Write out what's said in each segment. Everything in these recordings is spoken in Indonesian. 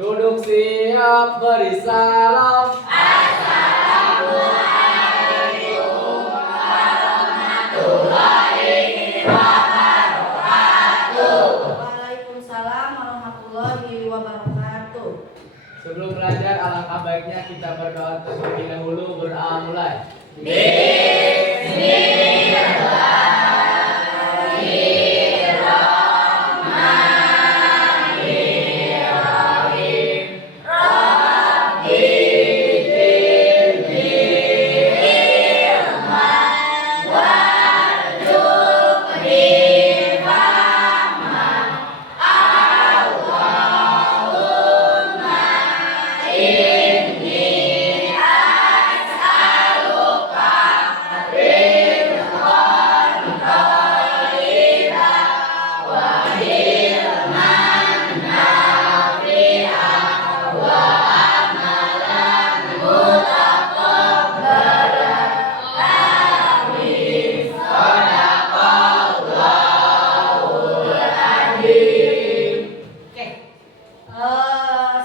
Duduk siap beri salam. Assalamualaikum warahmatullahi wabarakatuh. Waalaikumsalam warahmatullahi wabarakatuh. Sebelum belajar, alangkah baiknya kita berdoa terlebih dahulu. Berdoa mulai.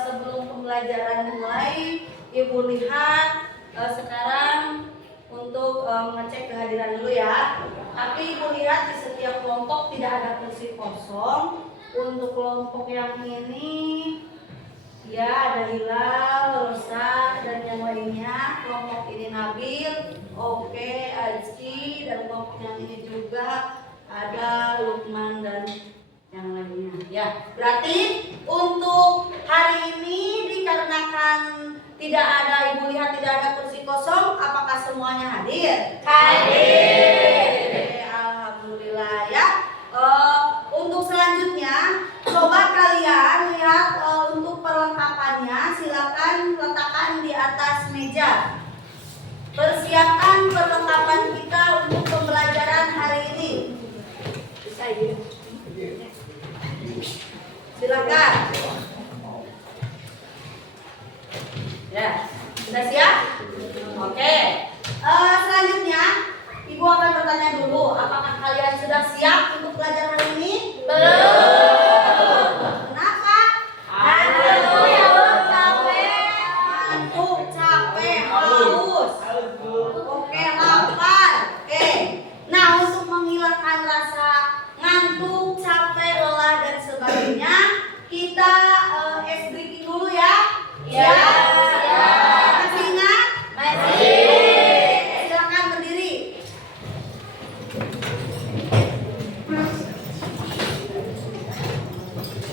Sebelum pembelajaran dimulai, Ibu lihat sekarang untuk mengecek kehadiran dulu ya. Tapi Ibu lihat di setiap kelompok tidak ada kursi kosong. Untuk kelompok yang ini ya ada Hilal, Rosa, dan yang lainnya. Kelompok ini Nabil, Oke, Aji, dan kelompok yang ini juga ada Lukman dan yang lainnya. Ya, berarti untuk hari ini dikarenakan tidak ada, Ibu lihat tidak ada kursi kosong, apakah semuanya hadir? Hadir. Oke, alhamdulillah ya. Untuk selanjutnya, coba kalian lihat untuk perlengkapannya, silakan letakkan di atas meja. Persiapkan perlengkapan kita untuk pembelajaran hari ini. Bisa ya? Silakan. Ya, sudah siap? Oke. Selanjutnya, Ibu akan bertanya dulu, apakah kalian sudah siap untuk belajar hari ini? Belum. Kenapa? Aduh, ya capek. Ngantuk, capek, haus. Oke, lapar. Oke. Nah, untuk menghilangkan rasa ngantuk, capek, lelah dan sebagainya, kita ice breaking dulu ya. Ya. Masih ingat? Masih. Silakan berdiri.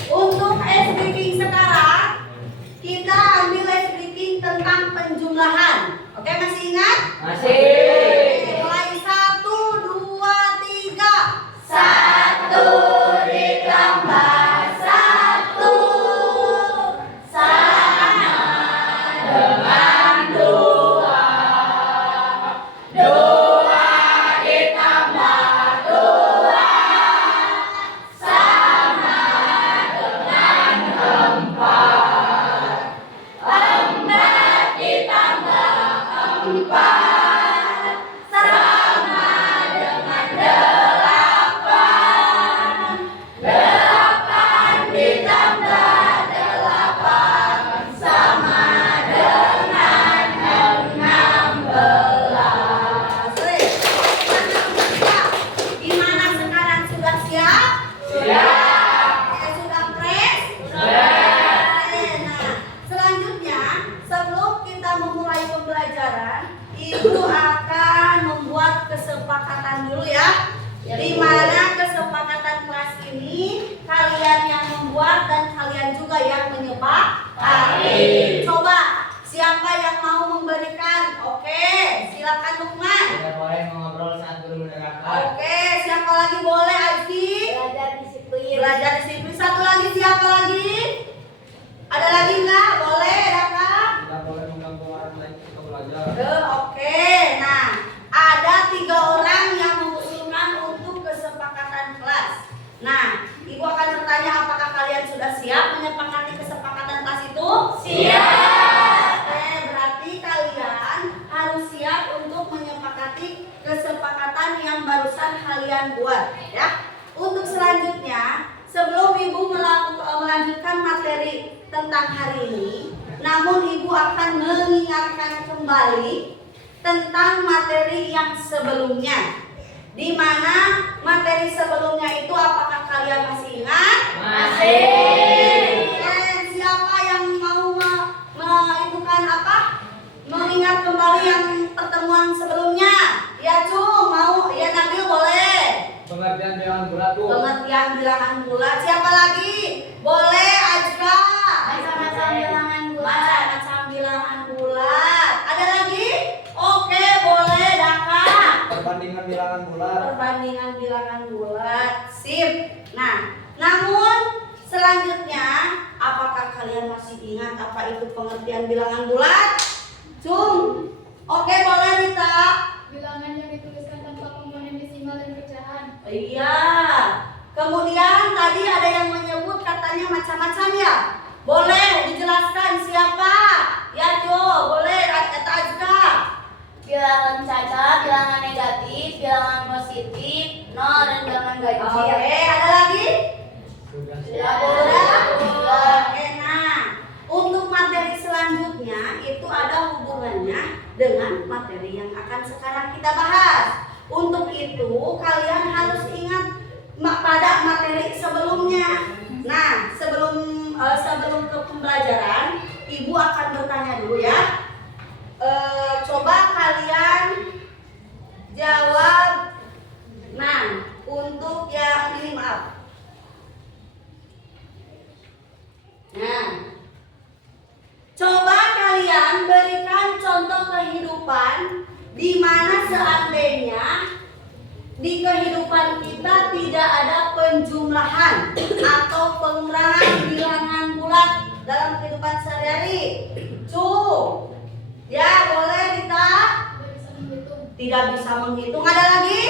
Untuk ice breaking sekarang, kita ambil ice breaking tentang penjumlahan. Oke, masih ingat? Masih. Mulai 1, 2, 3. 1 ditambah 1 sama dengan 2. 2 ditambah 2 sama dengan 4. 4 ditambah 4 sama dengan 8. 8 ditambah 8 sama dengan 16. Gimana sekarang, sudah siap? Sudah. Sudah fresh? Sudah. Nah, selanjutnya sebelum kita memulai pembelajaran, Ibu akan membuat kesepakatan dulu ya. Di mana kesepakatan kelas ini kalian yang membuat dan kalian juga yang menyepakati. Coba siapa yang mau memberikan? Oke, silakan Lukman. Tidak boleh mengobrol saat guru menerangkan. Oke, siapa lagi boleh? Aji. Belajar disiplin. Belajar disiplin. Satu lagi, siapa lagi? Ada lagi nggak? Boleh, Raka? Tidak boleh mengganggu orang lain ketika belajar. Oke, nah ada 3 orang yang mengusulkan untuk kesepakatan kelas. Nah, Ibu akan bertanya apakah kalian sudah siap menyepakati kesepakatan kelas itu? Siap. Oke, berarti kalian harus siap untuk menyepakati kesepakatan yang barusan kalian buat ya. Untuk selanjutnya, sebelum Ibu melanjutkan materi materi tentang hari ini, namun Ibu akan mengingatkan kembali tentang materi yang sebelumnya. Di mana materi sebelumnya itu apakah kalian masih ingat? Masih. Siapa yang mau mengingatkan apa? Mengingat kembali yang pertemuan sebelumnya? Ya Cung, mau? Ya Nabil boleh. Pengertian bilangan bulat, Bu. Pengertian bilangan bulat. Siapa lagi? Boleh Ajka. Macam-macam bilangan bulat. Macam-macam bilangan bulat. Ada lagi? Oke, boleh Daka. Perbandingan bilangan bulat. Perbandingan bilangan bulat. Sip. Nah, namun selanjutnya, apakah kalian masih ingat apa itu pengertian bilangan bulat? Cung. Oke, boleh Rita. Bilangan yang dituliskan tanpa komponen desimal dan pecahan. Iya. Kemudian tadi ada yang menyebut katanya macam-macam ya. Boleh dijelaskan siapa? Ya Jo, boleh kata Azka. Bilangan cacat, bilangan negatif, bilangan positif, nol dan bilangan ganjil. Oke, ada lagi? Sudah. Sudah. Oke, nah, untuk materi selanjutnya itu ada hubungannya dengan materi yang akan sekarang kita bahas. Untuk itu kalian harus ingat pada materi sebelumnya. Nah, sebelum ke pembelajaran, Ibu akan bertanya dulu ya. Coba kalian jawab. Nah, untuk yang ini maaf. Nah, coba kalian berikan contoh kehidupan di mana seandainya di kehidupan kita tidak ada penjumlahan atau pengurangan bilangan bulat dalam kehidupan sehari-hari. Ya, boleh Rita? Tidak bisa menghitung. Tidak bisa menghitung. Ada lagi?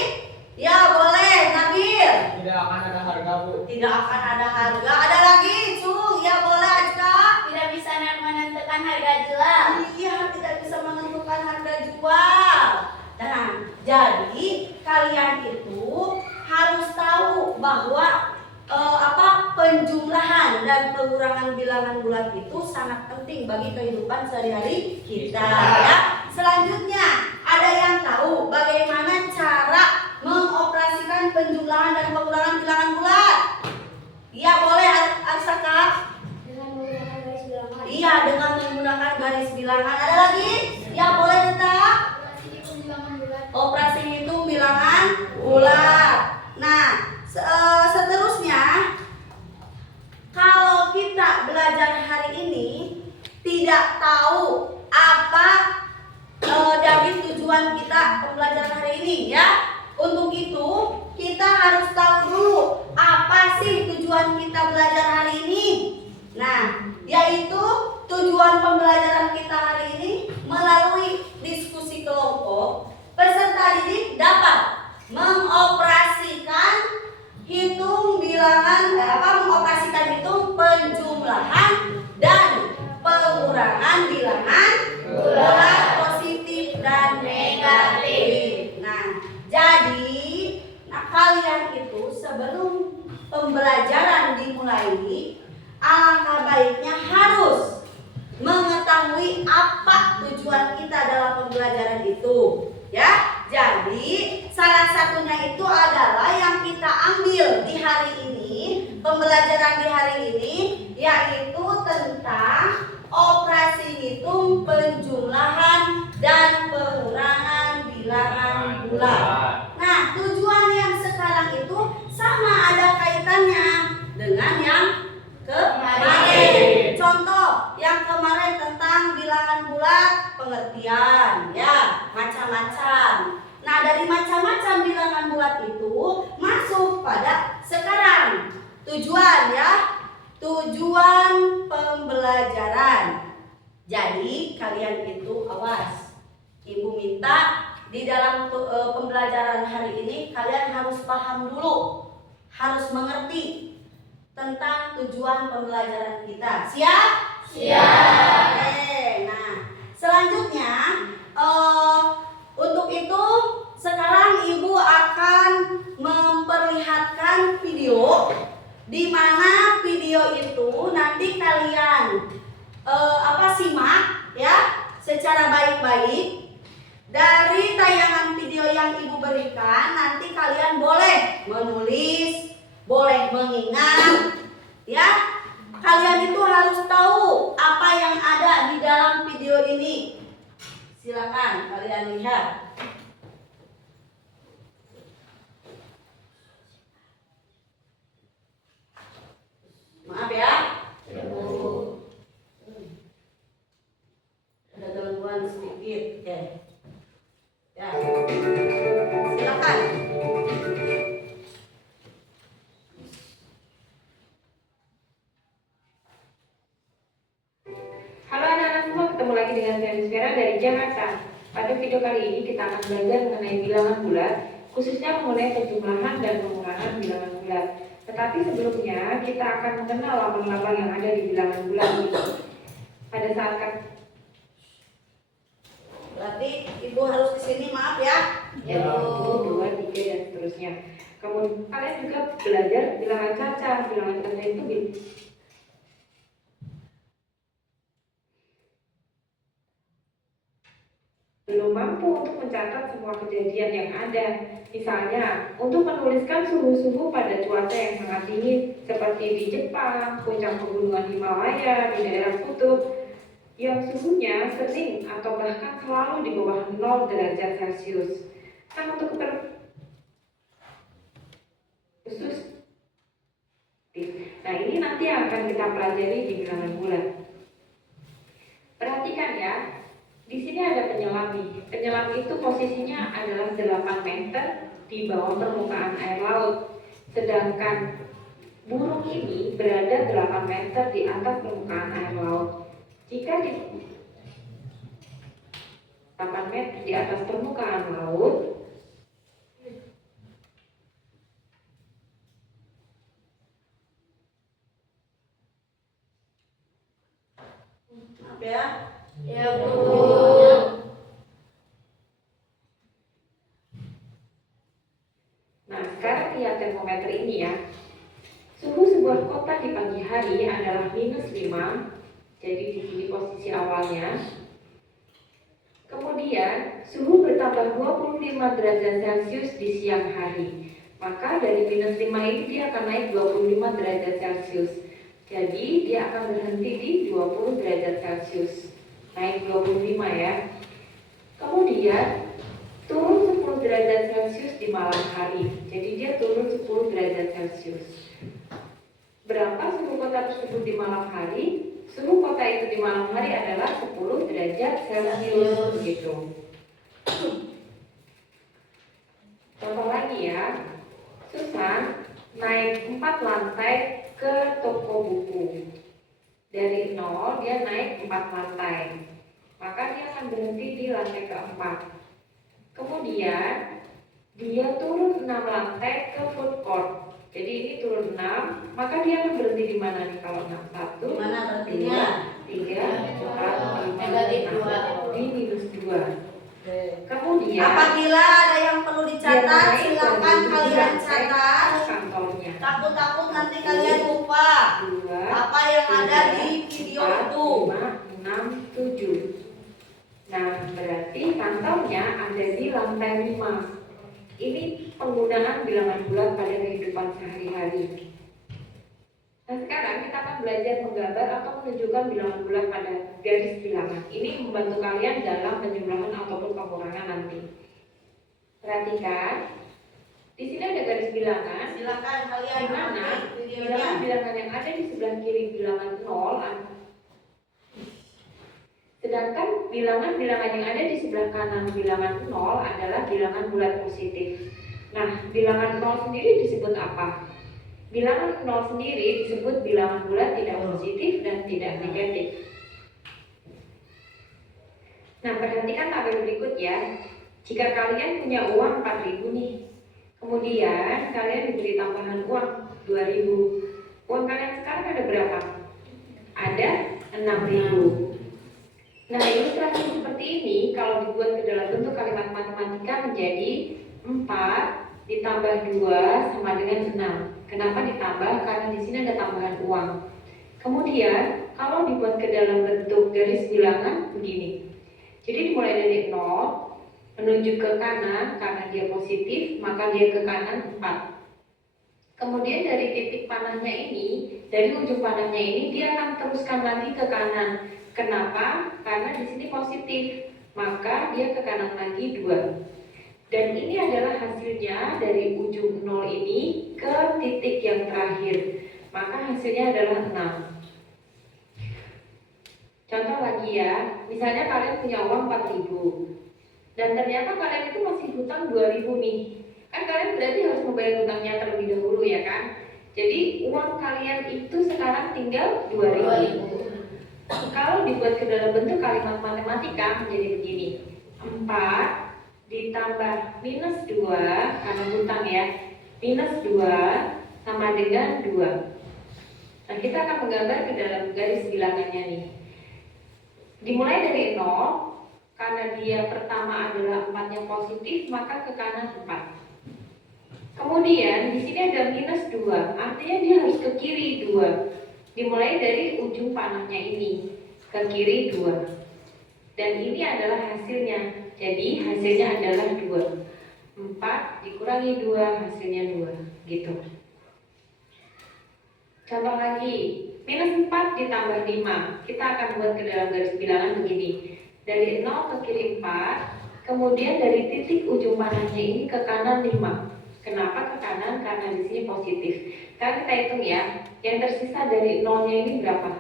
Ya, boleh Nabil. Tidak akan ada harga, Bu. Tidak akan ada harga. Ada lagi, Cung. Ya, boleh Ajka. Tidak bisa menentukan harga jual. Iya, tidak bisa menentukan harga jual. Nah, jadi kalian itu harus tahu bahwa penjumlahan dan pengurangan bilangan bulat itu sangat penting bagi kehidupan sehari-hari kita. Ya. Selanjutnya, ada yang tahu bagaimana cara mengoperasikan penjumlahan dan pengurangan bilangan bulat? Iya, boleh Arsaka. Dengan menggunakan garis bilangan. Iya, dengan menggunakan garis bilangan. Ada lagi? Ya, boleh Rita. Operasi hitung bilangan bulat. Operasi hitung bilangan bulat. Nah, seterusnya, kalau kita belajar hari ini tidak tahu apa dari tujuan kita pembelajaran hari ini ya. Untuk itu kita harus tahu dulu apa sih tujuan kita belajar hari ini. Nah, yaitu tujuan pembelajaran kita hari ini melalui diskusi kelompok, peserta didik dapat mengoperasikan mengoperasikan hitung penjumlahan dan pengurangan bilangan bulat positif dan negatif. Nah, jadi kalian itu sebelum pembelajaran dimulai, alangkah baiknya harus mengetahui apa tujuan kita dalam pembelajaran itu, ya. Jadi salah satunya itu adalah yang kita ambil di hari ini, pembelajaran di hari ini, yaitu tentang operasi hitung penjumlahan dan pengurangan bilangan bulat. Nah, tujuan yang sekarang itu sama ada kaitannya dengan yang kemarin. Contoh yang kemarin tentang bilangan bulat, pengertian ya, macam-macam. Nah, dari macam-macam bilangan bulat itu masuk pada sekarang tujuan ya, tujuan pembelajaran. Jadi kalian itu awas, Ibu minta di dalam pembelajaran hari ini kalian harus paham dulu, harus mengerti tentang tujuan pembelajaran kita. Siap? Siap. Oke, nah selanjutnya untuk itu sekarang Ibu akan memperlihatkan video, di mana video itu nanti kalian secara baik-baik. Dari tayangan video yang Ibu berikan, nanti kalian boleh menulis, boleh mengingat, ya. Kalian itu harus tahu apa yang ada di dalam video ini. Silakan kalian lihat. Maaf ya. Ada gangguan sedikit, oke. Ya. Silakan. Halo anak-anak semua, ketemu lagi dengan saya Miss dari Jakarta. Pada video kali ini kita akan belajar mengenai bilangan bulat, khususnya mengenai penjumlahan dan pengurangan bilangan bulat. Tetapi sebelumnya kita akan mengenal lambang-lambang yang ada di bilangan bulat ini. Pada saat Berarti Ibu harus di sini, maaf ya. 1, 2, 3 dan seterusnya. Kemudian kalian juga belajar bilangan caca. Bilangan caca itu belum mampu untuk mencatat semua kejadian yang ada. Misalnya, untuk menuliskan suhu-suhu pada cuaca yang sangat dingin seperti di Jepang, puncak pegunungan Himalaya, di daerah kutub yang suhunya sering atau bahkan selalu di bawah 0 derajat Celcius. Nah, untuk khusus, nah ini nanti akan kita pelajari di bilangan bulat. Perhatikan ya. Di sini ada penyelam nih. Penyelam itu posisinya adalah 8 meter di bawah permukaan air laut. Sedangkan burung ini berada 8 meter di atas permukaan air laut. Jika di 8 meter di atas permukaan laut, Maaf ya. Ya Bu. nah sekarang lihat termometer ini ya. Suhu sebuah kota di pagi hari adalah -5. Jadi di sini posisi awalnya. Kemudian suhu bertambah 25 derajat Celcius di siang hari. Maka dari -5 ini dia akan naik 25 derajat Celcius. Jadi dia akan berhenti di 20 derajat Celcius. Naik 25 ya. Kemudian turun 10 derajat Celcius di malam hari. Jadi dia turun 10 derajat Celcius. Berapa suhu kota tersebut di malam hari? Suhu kota itu di malam hari adalah 10 derajat Celcius begitu. Contoh lagi ya. Susan naik 4 lantai ke toko buku. Dari 0 dia naik 4 lantai. Maka dia akan berhenti di lantai keempat. Kemudian dia turun 6 lantai ke food court. Jadi ini turun 6, maka dia akan berhenti di mana nih kalau 6? 1, Mana berhentinya? 2, 3, 4, 5, Negatif 6. Di -2. Kemudian Apabila ada yang perlu dicatat, silakan kalian catat. kantornya. Takut-takut nanti kalian lupa 2, apa yang ada di video 4, itu. 5, 6, 7. Nah, berarti kantornya ada di lantai 5. Ini penggunaan bilangan bulat pada kehidupan sehari-hari. Nah, sekarang kita akan belajar menggambar atau menunjukkan bilangan bulat pada garis bilangan. Ini membantu kalian dalam penjumlahan ataupun pengurangan nanti. Perhatikan, di sini ada garis bilangan. Silakan kalian Di mana ambil videonya. bilangan-bilangan yang ada di sebelah kiri bilangan 0, sedangkan bilangan-bilangan yang ada di sebelah kanan bilangan 0 adalah bilangan bulat positif. Nah, bilangan 0 sendiri disebut apa? Bilangan 0 sendiri disebut bilangan bulat tidak positif dan tidak negatif. Nah, perhatikan tabel berikut ya. Jika kalian punya uang 4.000 nih, kemudian kalian diberi tambahan uang 2.000. Uang kalian sekarang ada berapa? Ada 6.000. Nah, ilustrasi seperti ini kalau dibuat ke dalam bentuk kalimat matematika menjadi 4 ditambah 2 sama dengan 6. Kenapa ditambah? Karena di sini ada tambahan uang. Kemudian, kalau dibuat ke dalam bentuk garis bilangan begini. Jadi dimulai dari 0 menuju ke kanan karena dia positif, maka dia ke kanan 4. Kemudian dari titik panahnya ini, dari ujung panahnya ini dia akan teruskan lagi ke kanan. Kenapa? Karena di sini positif, maka dia ke kanan lagi 2. Dan ini adalah hasilnya dari ujung 0 ini ke titik yang terakhir. Maka hasilnya adalah 6. Contoh lagi ya, misalnya kalian punya uang 4.000 dan ternyata kalian itu masih hutang 2.000 nih. Kan kalian berarti harus membayar hutangnya terlebih dahulu ya kan. Jadi uang kalian itu sekarang tinggal 2.000. Kalau dibuat ke dalam bentuk kalimat matematika menjadi begini. 4 ditambah minus 2 karena hutang ya. Minus 2 sama dengan 2. Nah, kita akan menggambar ke dalam garis bilangannya nih. Dimulai dari 0, karena dia pertama adalah 4 yang positif, maka ke kanan 4. Kemudian di sini ada minus 2, artinya dia harus ke kiri 2. Dimulai dari ujung panahnya ini, ke kiri 2. Dan ini adalah hasilnya. Jadi hasilnya adalah 2. 4 dikurangi 2, hasilnya 2. Gitu. Contoh lagi, minus 4 ditambah 5. Kita akan buat ke dalam garis bilangan begini. Dari 0 ke kiri 4, kemudian dari titik ujung panahnya ini ke kanan 5. Kenapa ke kanan? Karena di sini positif. Sekarang kita hitung ya, yang tersisa dari 0-nya ini berapa?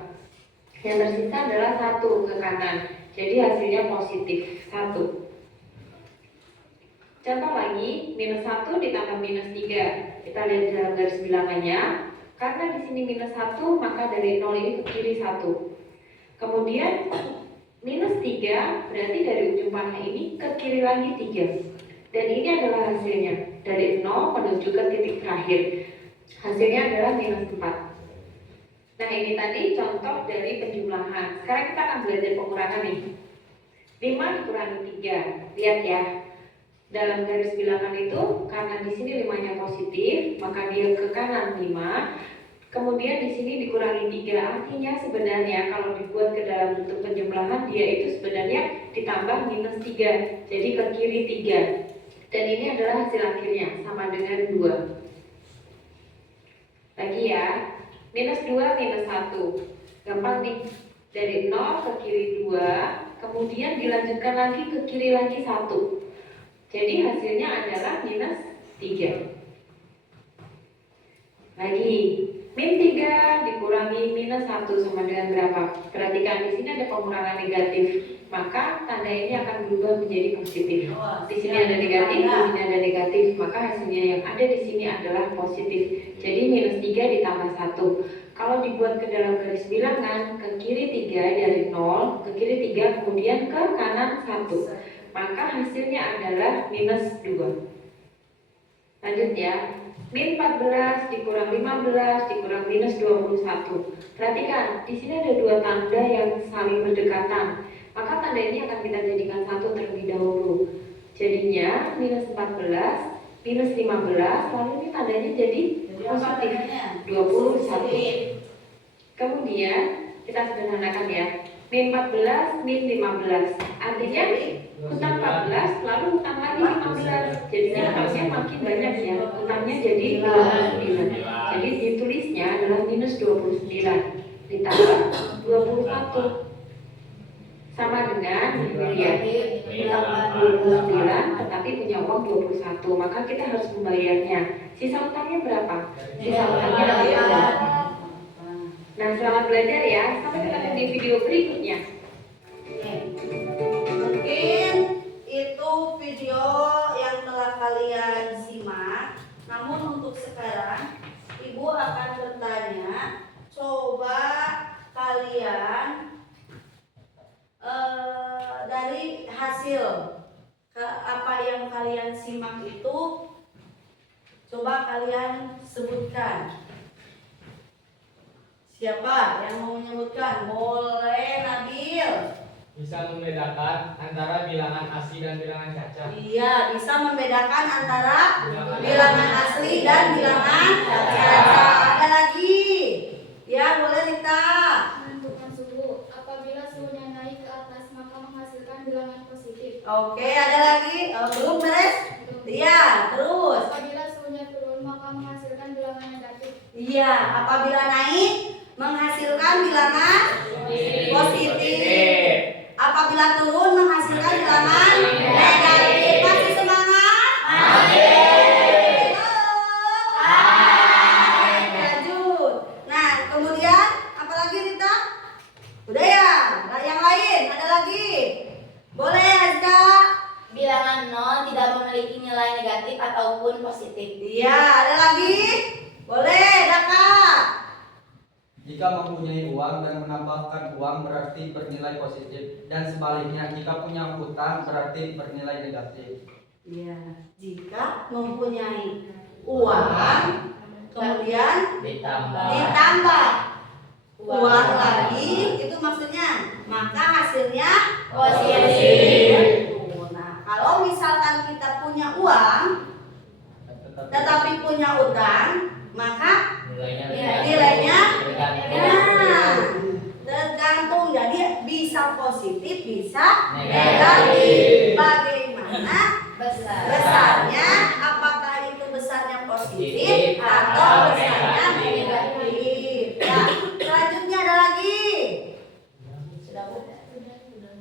Yang tersisa adalah 1 ke kanan. Jadi hasilnya positif 1. Contoh lagi, minus 1 ditambah minus 3. Kita lihat dalam garis bilangannya. Karena di sini minus 1, maka dari 0 ini ke kiri 1. Kemudian minus 3 berarti dari ujung panah ini ke kiri lagi 3. Dan ini adalah hasilnya. Dari 0 menuju ke titik terakhir. Hasilnya adalah minus 4. Nah, ini tadi contoh dari penjumlahan. Sekarang kita akan belajar pengurangan nih. 5 dikurangi 3. Lihat ya. Dalam garis bilangan itu, karena di sini 5-nya positif, maka dia ke kanan 5. Kemudian di sini dikurangi 3. Artinya sebenarnya kalau dibuat ke dalam bentuk penjumlahan, dia itu sebenarnya ditambah minus 3. Jadi ke kiri 3. Dan ini adalah hasil akhirnya, sama dengan 2. Lagi ya, minus 2 minus 1. Gampang nih, dari 0 ke kiri 2, kemudian dilanjutkan lagi ke kiri lagi 1. Jadi hasilnya adalah minus 3. Lagi, min 3 dikurangi minus 1 sama dengan berapa? Perhatikan di sini ada pengurangan negatif. Maka tanda ini akan berubah menjadi positif. Di sini ada negatif, di sini ada negatif, maka hasilnya yang ada di sini adalah positif. Jadi minus 3 ditambah 1. Kalau dibuat ke dalam garis bilangan, ke kiri 3 dari 0, ke kiri 3, kemudian ke kanan 1. Maka hasilnya adalah minus 2. Lanjut ya. Min 14 dikurang 15 dikurang minus 21. Perhatikan, di sini ada 2 tanda yang saling berdekatan. Maka tanda ini akan kita jadikan 1 terlebih dahulu. Jadinya minus 14, minus 15, lalu ini tandanya jadi positif 21. Kemudian kita sederhanakan ya. Min 14, min 15. Artinya hutang 14, lalu hutang lagi 15. Jadinya hutangnya makin banyak ya. Hutangnya jadi 29. Jadi ditulisnya adalah minus 29 ditambah 21. Sama dengan lihat hutang 29 tetapi punya uang 21, maka kita harus membayarnya. Sisa hutangnya berapa? Sisa hutangnya adalah. Nah, selamat belajar ya. Sampai ketemu di video berikutnya. Mungkin itu video yang telah kalian simak. Namun untuk sekarang Ibu akan bertanya, coba kalian dari hasil apa yang kalian simak itu, coba kalian sebutkan. Siapa yang mau menyebutkan? Boleh, Nabil. Bisa membedakan antara bilangan asli dan bilangan cacat. Iya, bisa membedakan antara bilangan asli dan bilangan cacat. Ada lagi? Ya, boleh Rita. Menentukan suhu. Apabila suhunya naik ke atas, maka menghasilkan bilangan Oke, ada lagi? Belum beres? Iya, terus. Apabila suhunya turun, maka menghasilkan bilangan negatif. Iya, apabila naik menghasilkan bilangan positif. Apabila turun menghasilkan bilangan negatif. Masih semangat? Lanjut. Nah, kemudian apa lagi Rita? Udah ya? Nah, yang lain ada lagi? Boleh Azka? Bilangan 0 tidak memiliki nilai negatif ataupun positif. Iya, ada lagi? Boleh, Daka. Jika mempunyai uang dan menambahkan uang berarti bernilai positif, dan sebaliknya jika punya utang berarti bernilai negatif. Iya, jika mempunyai uang kemudian ditambah uang lagi, itu maksudnya maka hasilnya positif. Nah, kalau misalkan kita punya uang tetapi punya utang, maka nilainya tergantung, jadi bisa positif bisa negatif. Bagaimana besarnya, apakah itu besarnya positif atau besarnya negatif. Nah, selanjutnya ada lagi?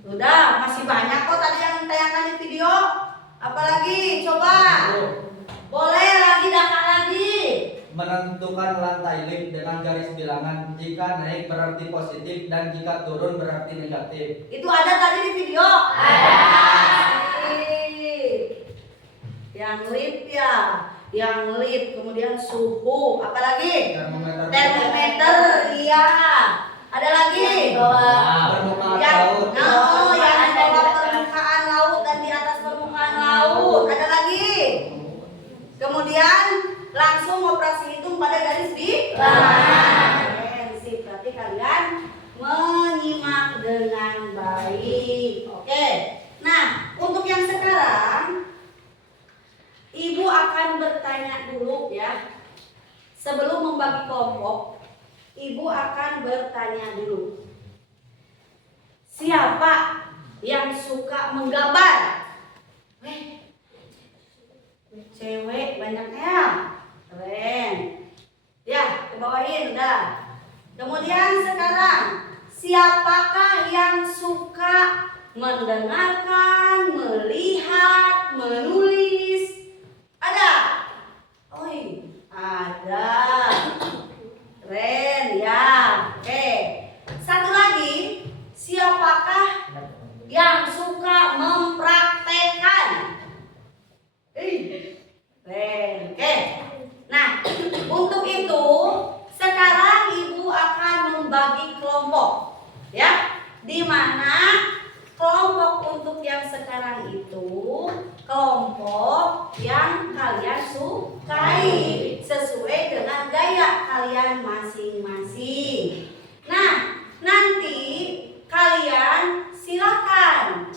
Sudah, masih banyak kok tadi yang ditayangkan di video. Apalagi? Coba. Boleh lagi, Daka lagi. Menentukan lantai lift dengan garis bilangan, jika naik berarti positif dan jika turun berarti negatif. Itu ada tadi di video? Yang lift ya, yang lift, kemudian suhu, apalagi? Termometer, iya. Ada lagi? Yang di bawah permukaan laut dan di atas permukaan laut. Ada lagi? Kemudian langsung operasi hitung pada garis bilangan. Sip, berarti kalian menyimak dengan baik. Oke. Nah, untuk yang sekarang Ibu akan bertanya dulu ya. Sebelum membagi kelompok, Ibu akan bertanya dulu. Siapa yang suka menggambar? Cewek banyaknya. Keren. Ya, kebawahin udah. Kemudian sekarang, siapakah yang suka mendengarkan, melihat, menulis? Ada? Oi, ada. Keren ya. Oke. Satu lagi, siapakah yang suka mempraktekkan? Keren. Oke. Nah, untuk itu sekarang Ibu akan membagi kelompok, ya. Di mana kelompok untuk yang sekarang itu kelompok yang kalian sukai sesuai dengan gaya kalian masing-masing. Nah, nanti kalian silakan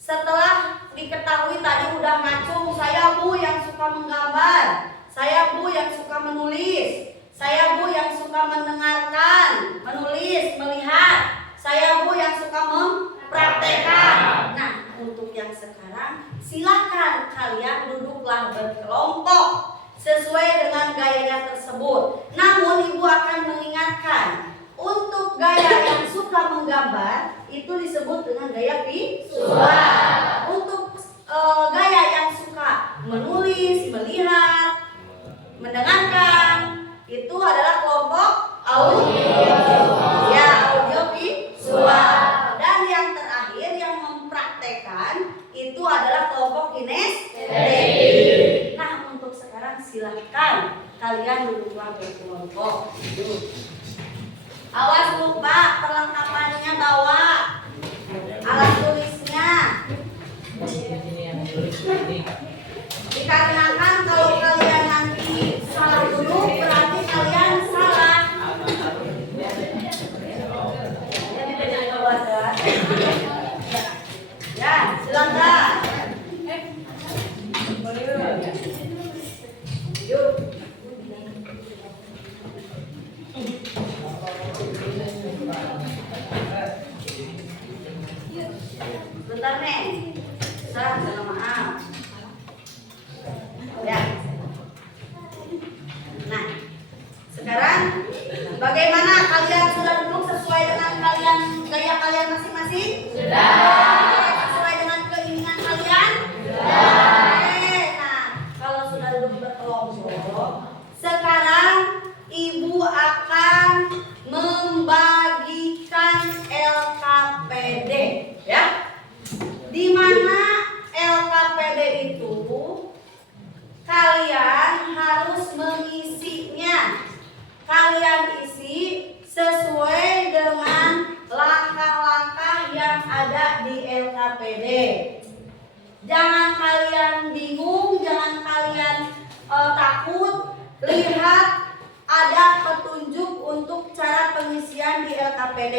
setelah diketahui tadi udah ngacung, saya Bu yang suka menggambar, saya Bu yang suka menulis, saya Bu yang suka mendengarkan, menulis, melihat, saya Bu yang suka mempraktekkan. Nah, untuk yang sekarang silakan kalian duduklah berkelompok sesuai dengan gayanya tersebut. Namun Ibu akan mengingatkan, untuk gaya yang suka menggambar itu disebut dengan gaya visual. Untuk gaya yang suka menulis, melihat, mendengarkan, itu adalah kelompok audio. Ya, audio visual. Dan yang terakhir yang mempraktekkan itu adalah kelompok kinestetik. Nah, untuk sekarang silahkan kalian duduklah berkelompok. Awas lupa perlengkapannya bawa, alat tulisnya. Dikarenakan kalau kalian nanti salah duduk berarti kalian salah. Ya, silakan. Yuk. usah, salah maaf. Ya. Nah, sekarang bagaimana kalian sudah duduk sesuai dengan gaya kalian masing-masing? Sudah. Sesuai dengan keinginan kalian? Sudah. Nah, kalau sudah duduk berkelompok, sekarang Ibu akan membagikan LKPD, ya. Di mana LKPD itu kalian harus mengisinya. Kalian isi sesuai dengan langkah-langkah yang ada di LKPD. Jangan kalian bingung, jangan kalian takut. Lihat ada petunjuk untuk cara pengisian di LKPD.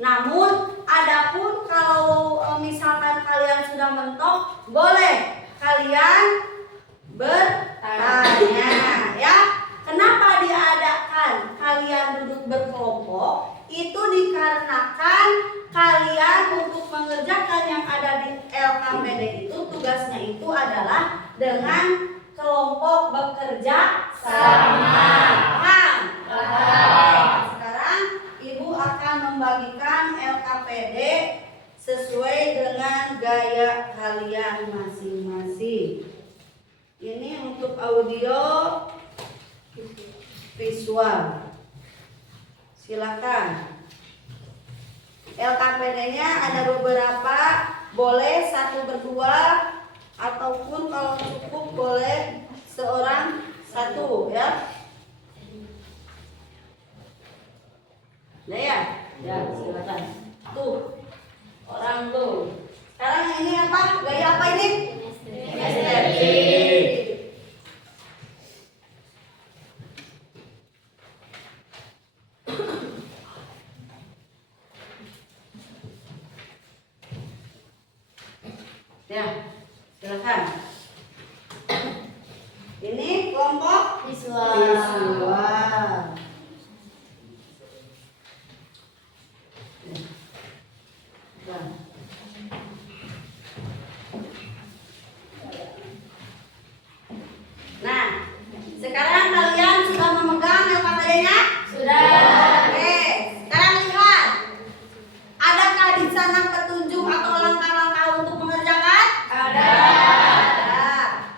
Namun, adapun kalau misalkan kalian sudah mentok, boleh kalian bertanya, ya. Kenapa diadakan kalian duduk berkelompok? Itu dikarenakan kalian untuk mengerjakan yang ada di LKPD itu tugasnya itu adalah dengan kelompok bekerja sama. Paham? Sekarang Ibu akan membagikan LKPD sesuai dengan gaya kalian masing-masing. Ini untuk audio visual. Silakan. LKPD-nya ada beberapa, boleh 1 berdua ataupun kalau cukup boleh seorang 1, ya. Nah, ya, silakan. Tuh, orang tuh. Sekarang ini apa? Gaya apa ini? STP. Ya, silakan. Ini kelompok visual. Nah, sekarang kalian sudah memegang LKPD-nya? Sudah. Oke, sekarang lihat. Adakah di sana petunjuk atau langkah-langkah untuk mengerjakan? Ada.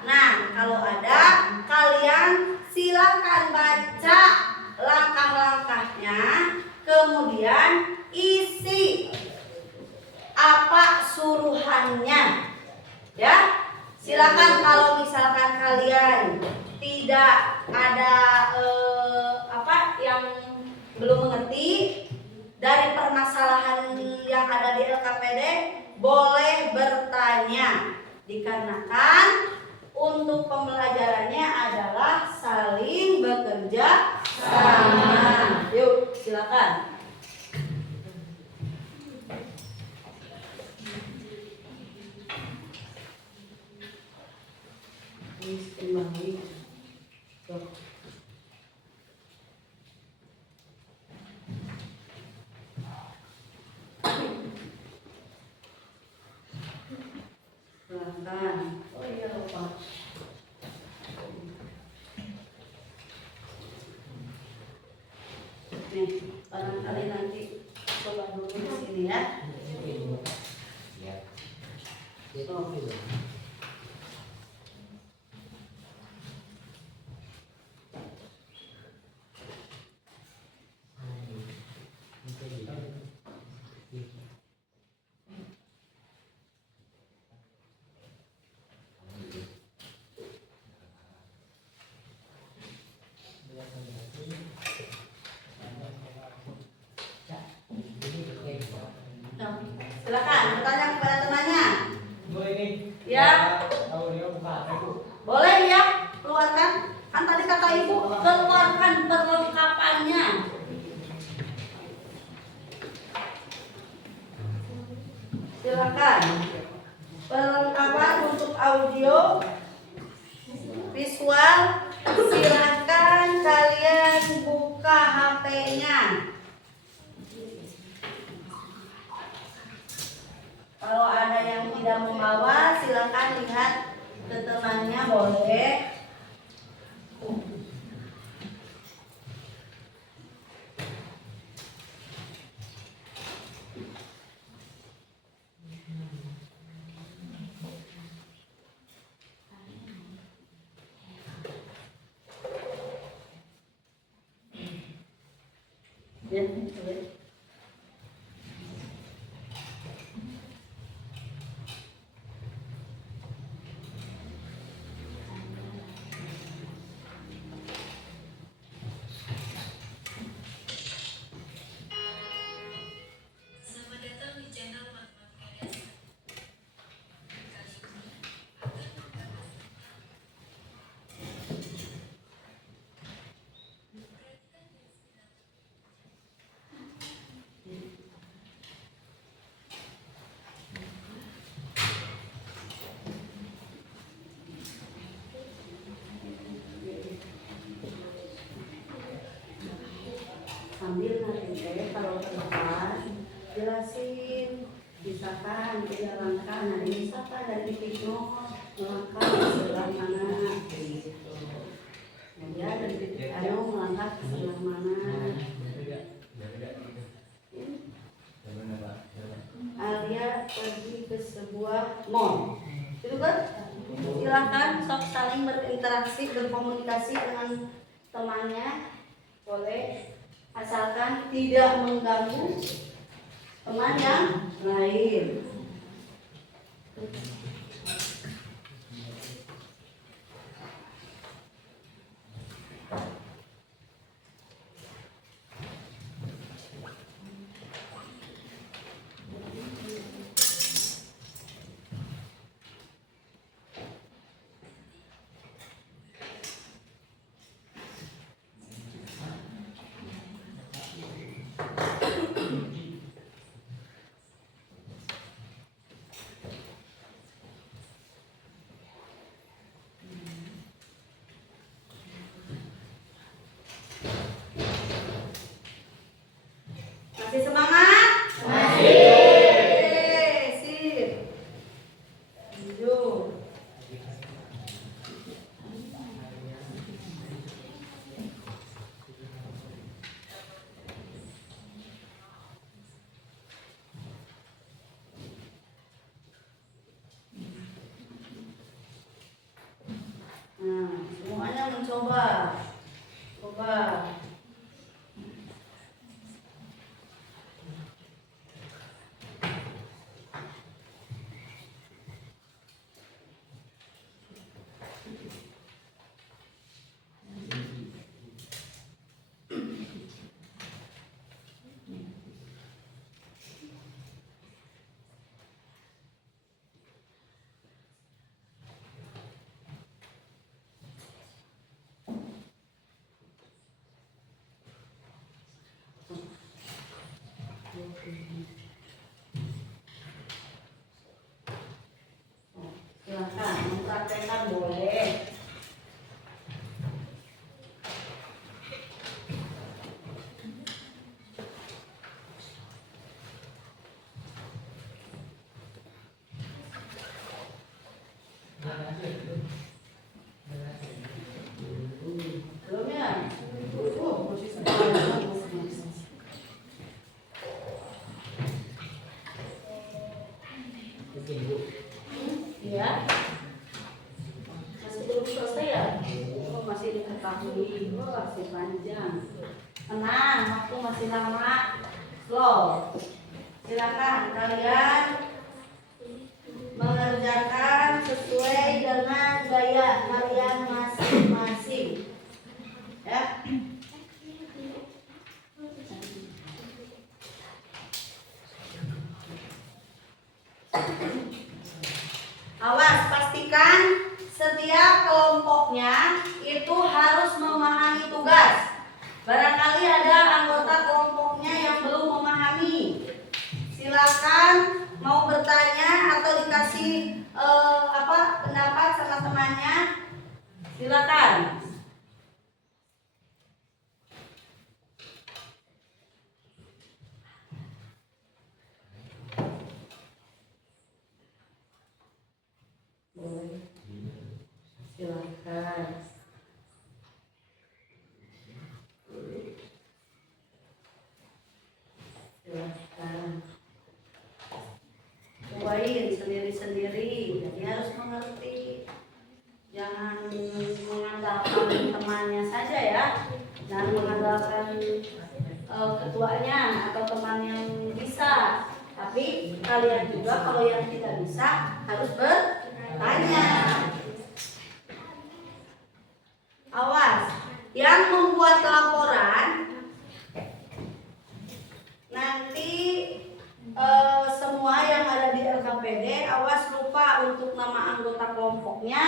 Nah, kalau ada, kalian silakan baca langkah-langkahnya, kemudian isi apa suruhannya. Ya, silakan kalau misalkan kalian tidak ada apa yang belum mengerti dari permasalahan yang ada di LKPD, boleh bertanya. Dikarenakan untuk pembelajarannya adalah saling bekerja sama. Yuk, silakan. Kembali. Silakan. Oh iya, lupa. Nih, barangkali nanti coba dulu di sini, ya. So. Silakan bertanya kepada temannya. Ya. Boleh ya, keluarkan. Kan tadi kata Ibu keluarkan perlengkapannya. Silakan. Perlengkapan untuk audio, visual. Silakan kalian buka HP-nya. Kalau ada yang tidak membawa, silakan silakan lihat ke temannya boleh. Ya, boleh. Sambil nanti kalau teman jelasin, misalkan dia langkah, nah misalkan dari titik nol melangkah ke sebelah mana, gitu. Kemudian dari titik anu melangkah ke sebelah mana. Alia pergi ke sebuah mall, itu kan? Silakan sok saling berinteraksi, berkomunikasi dengan temannya, boleh. Asalkan tidak mengganggu teman yang lain. Masih semangat? Masih. Sip. Lanjut. Nah, semuanya mencoba. Coba. Silakan mempraktekkan boleh. Belum ya? Masih sebentar. Iya. Masih belum selesai ya? Oh, masih diketahui. Oh, masih panjang. Tenang, waktu masih lama. Slow. Silakan kalian mengerjakan sesuai dengan gaya kalian masing-masing. Ya. Awas, pastikan setiap kelompoknya itu harus memahami tugas. Barangkali ada anggota kelompoknya yang belum memahami. Silakan mau bertanya atau dikasih pendapat sama temannya. Silakan. tuanya atau teman yang bisa. Tapi kalian juga kalau yang tidak bisa harus bertanya. Awas, yang membuat laporan nanti semua yang ada di LKPD, awas lupa untuk nama anggota kelompoknya,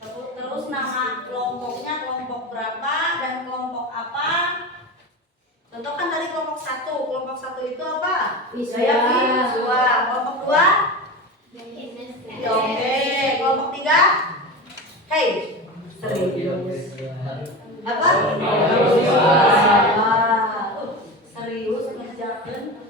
terus nama kelompoknya, kelompok berapa dan kelompok apa. Contoh kan tadi kelompok 1 itu apa? Gaya visual. Kelompok 2? Ya, oke. Kelompok 3? Hey, serius. Apa? Serius ngerjakeun.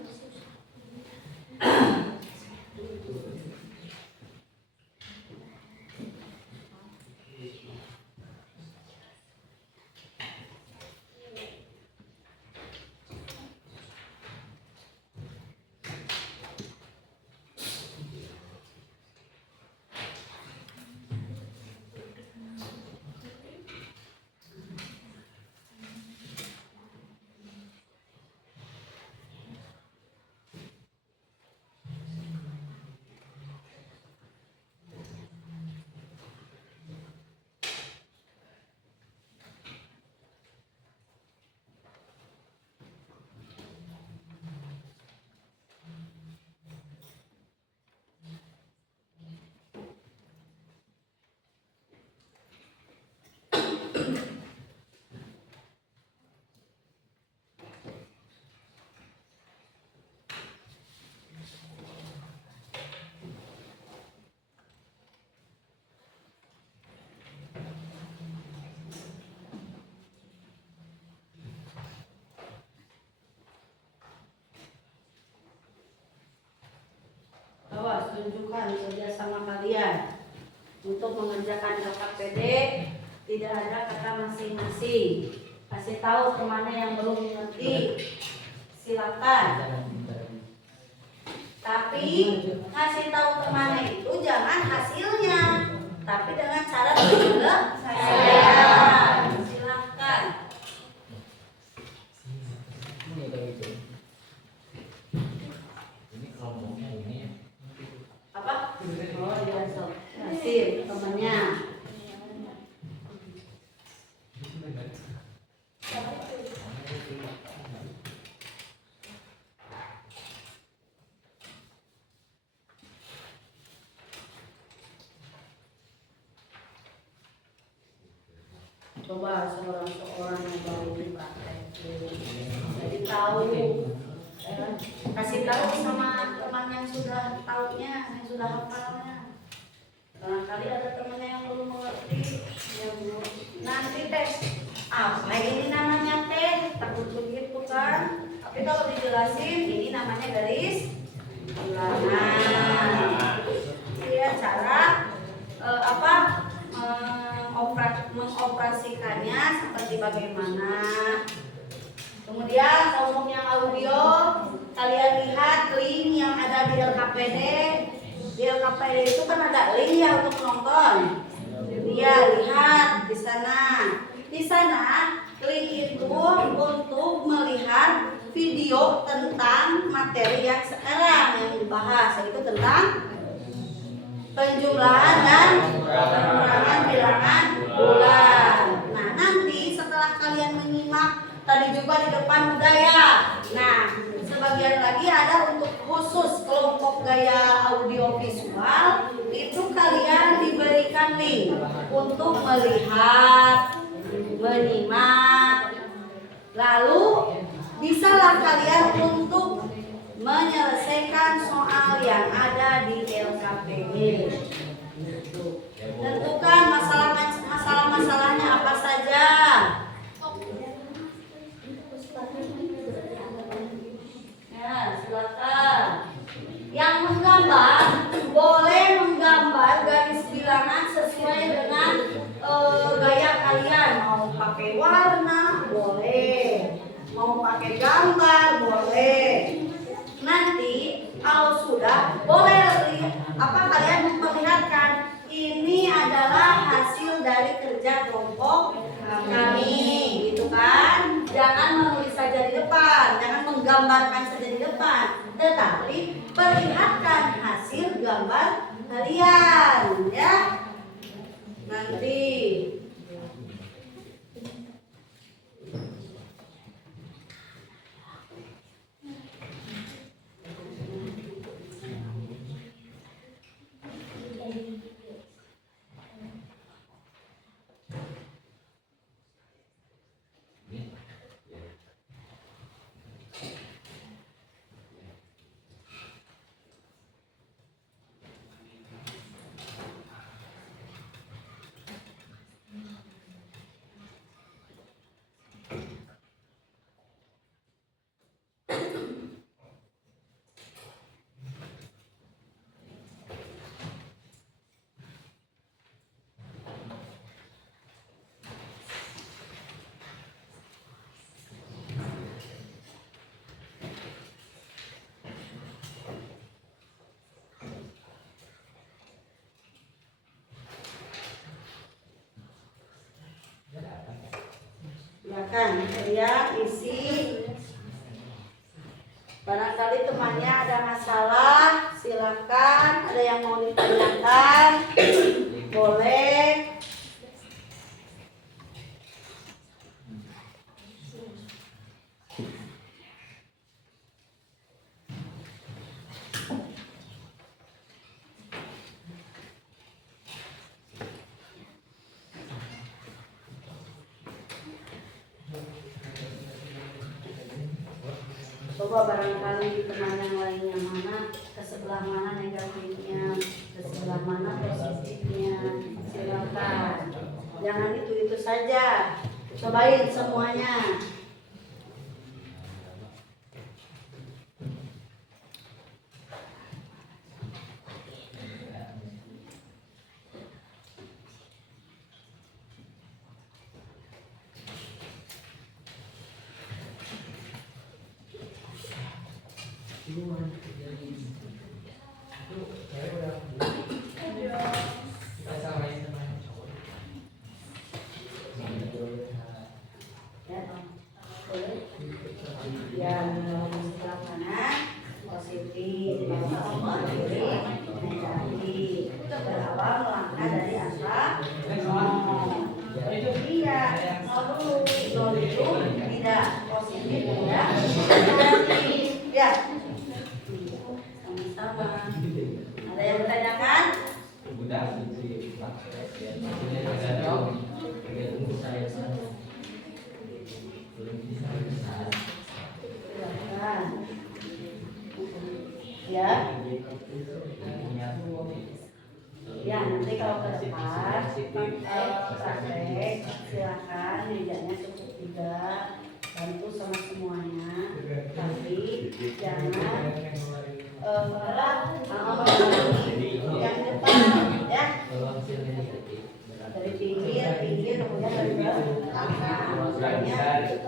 Awas, tunjukkan kerjasama kalian untuk mengerjakan LKPD. Tidak ada kata masing-masing. Kasih tahu temannya yang belum mengerti, silakan. Tapi kasih tahu temannya itu jangan hasilnya, tapi dengan cara penyelesaian. Silakan. Apa? Oh iya, so. Kasih temannya. Coba seorang yang baru praktek, jadi tahu. Kasih tahu sama teman yang sudah taunya, yang sudah hafalnya. Barangkali ada temannya yang belum mengerti, yang belum. Nanti tes apa ini namanya teh, takut begitu kan? Tapi kalau dijelasin ini namanya garis ulangan. Iya, cara mengoperasikannya seperti bagaimana. Kemudian untuk yang audio, kalian lihat link yang ada di LKPD. Di LKPD itu kan ada link ya untuk menonton. Iya, lihat di sana. Di sana link itu untuk melihat video tentang materi yang sekarang yang dibahas, yaitu tentang penjumlahan dan pengurangan bilangan bulan. Nah, nanti setelah kalian menyimak tadi juga di depan budaya. Nah, sebagian lagi ada untuk khusus kelompok gaya audio visual, itu kalian diberikan link untuk melihat, menyimak, lalu bisalah kalian untuk menyelesaikan soal yang ada di LKPD. Tentukan masalah-masalahnya apa saja. Ya, silakan. Yang menggambar boleh menggambar garis bilangan sesuai dengan gaya kalian. Mau pakai warna boleh, mau pakai gambar boleh. Nanti kalau sudah boleh kalian memperlihatkan ini adalah hasil dari kerja kelompok kami, gitu kan? Jangan menulis saja di depan. gambarkan saja di depan, tetapi perlihatkan hasil gambar kalian ya. Nanti silakan kalian isi. Barangkali temannya ada masalah, silakan. Ada yang mau ditanyakan, boleh. Coba barangkali teman yang lainnya mana, ke sebelah mana negatifnya, ke sebelah mana positifnya, silakan. Jangan itu saja, cobain semuanya. Yang sebelah kanan positif, kiri negatif. Berapa melangkah dari angka 0. Iya, 0 dulu. 0 itu tidak positif, tidak negatif. Ya. Sama-sama. Ada yang bertanyakan? Ya. Ya, nanti kalau ke depan praktek silakan mejanya cukup tidak, bantu sama semuanya, tapi jangan yang depan ya, dari pinggir kemudian dari belakang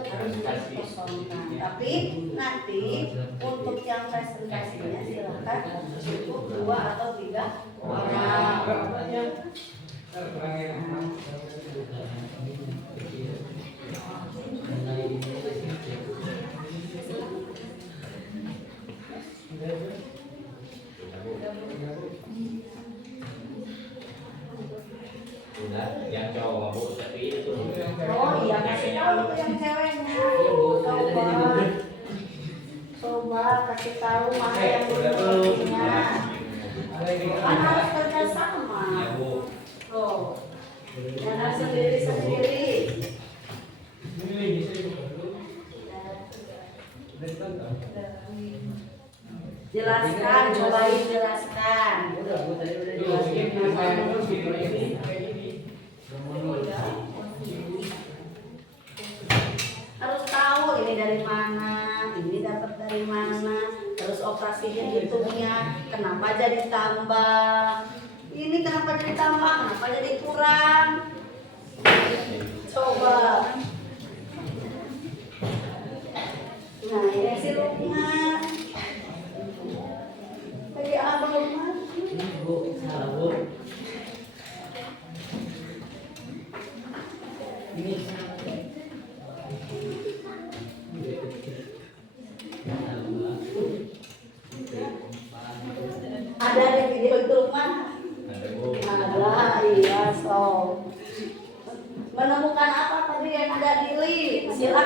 harus dikosongkan. Tapi nanti untuk yang presentasinya silakan cukup 2 atau 3 orang. Yang cowok mabuk tapi itu. Oh iya, kasih tahu tuh yang ceweknya. Coba kasih tahu mana yang belumnya. Kan harus kerja sama. Tuh, jangan sendiri-sendiri. Jelaskan, cobain jelaskan. Harus tahu ini dari mana, ini dapat dari mana, terus operasinya hitungnya, kenapa jadi tambah, ini kenapa jadi tambah, kenapa jadi kurang. Coba. Nah ini si Lukman. Lagi apa Lukman?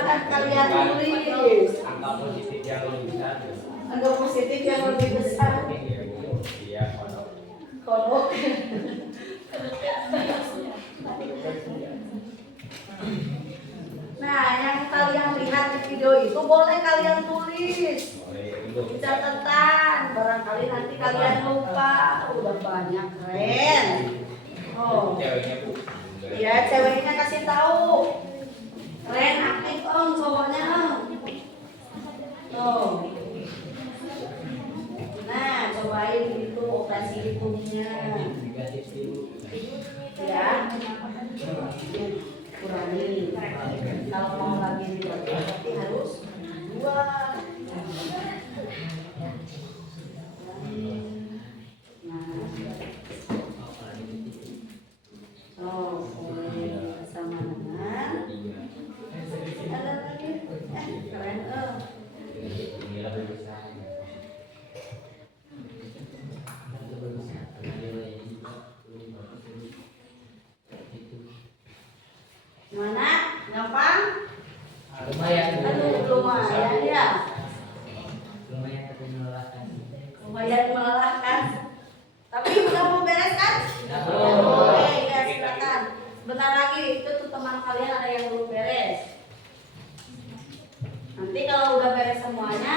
Silahkan kalian tulis. Angka positif yang lebih besar. Angka positif yang lebih besar. Iya, kodok. Kodok. Nah, yang kalian lihat di video itu boleh kalian tulis di catatan. Barangkali nanti kalian lupa. Udah banyak, keren. Oh, Ceweknya Bu. iya ceweknya kasih tahu. Keren, aktif om, cowoknya om. Tuh. Nah, cobain itu operasi hitungnya. Ya. Kurangi. Kalau mau lagi berarti harus 2. Nah, sama dengan ada lagi, keren Ini lebih besar. Gimana? Gampang? Lumayan. Aduh, lumayan ya. Lumayan tapi melelahkan. Lumayan melelahkan. Tapi udah mau beres kan? Sudah. Oke, ya silakan. Bentar lagi itu tuh teman kalian ada yang belum beres. Nanti kalau udah beres semuanya,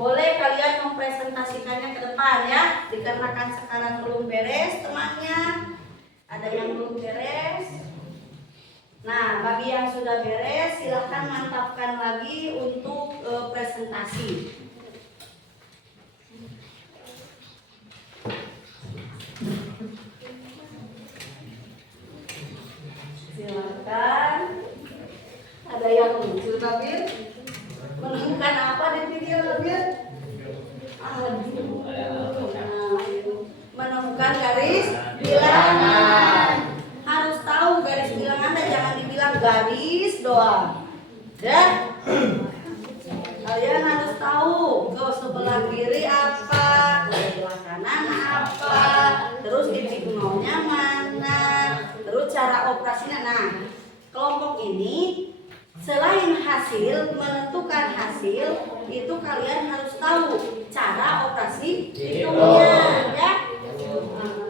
boleh kalian mempresentasikannya ke depan ya. Dikarenakan sekarang belum beres temannya, ada yang belum beres. Nah, bagi yang sudah beres, silahkan mantapkan lagi untuk presentasi. Silakan. Ada yang lucu, Nabil? Menemukan apa di video, Nabil? Menemukan garis bilangan. Harus tahu garis bilangan dan jangan dibilang garis doang. Dan kalian harus tahu ke sebelah kiri apa, ke sebelah kanan apa, terus titik nolnya mana, terus cara operasinya. Nah, kelompok ini selain hasil, menentukan hasil, itu kalian harus tahu cara operasi hitungnya, ya.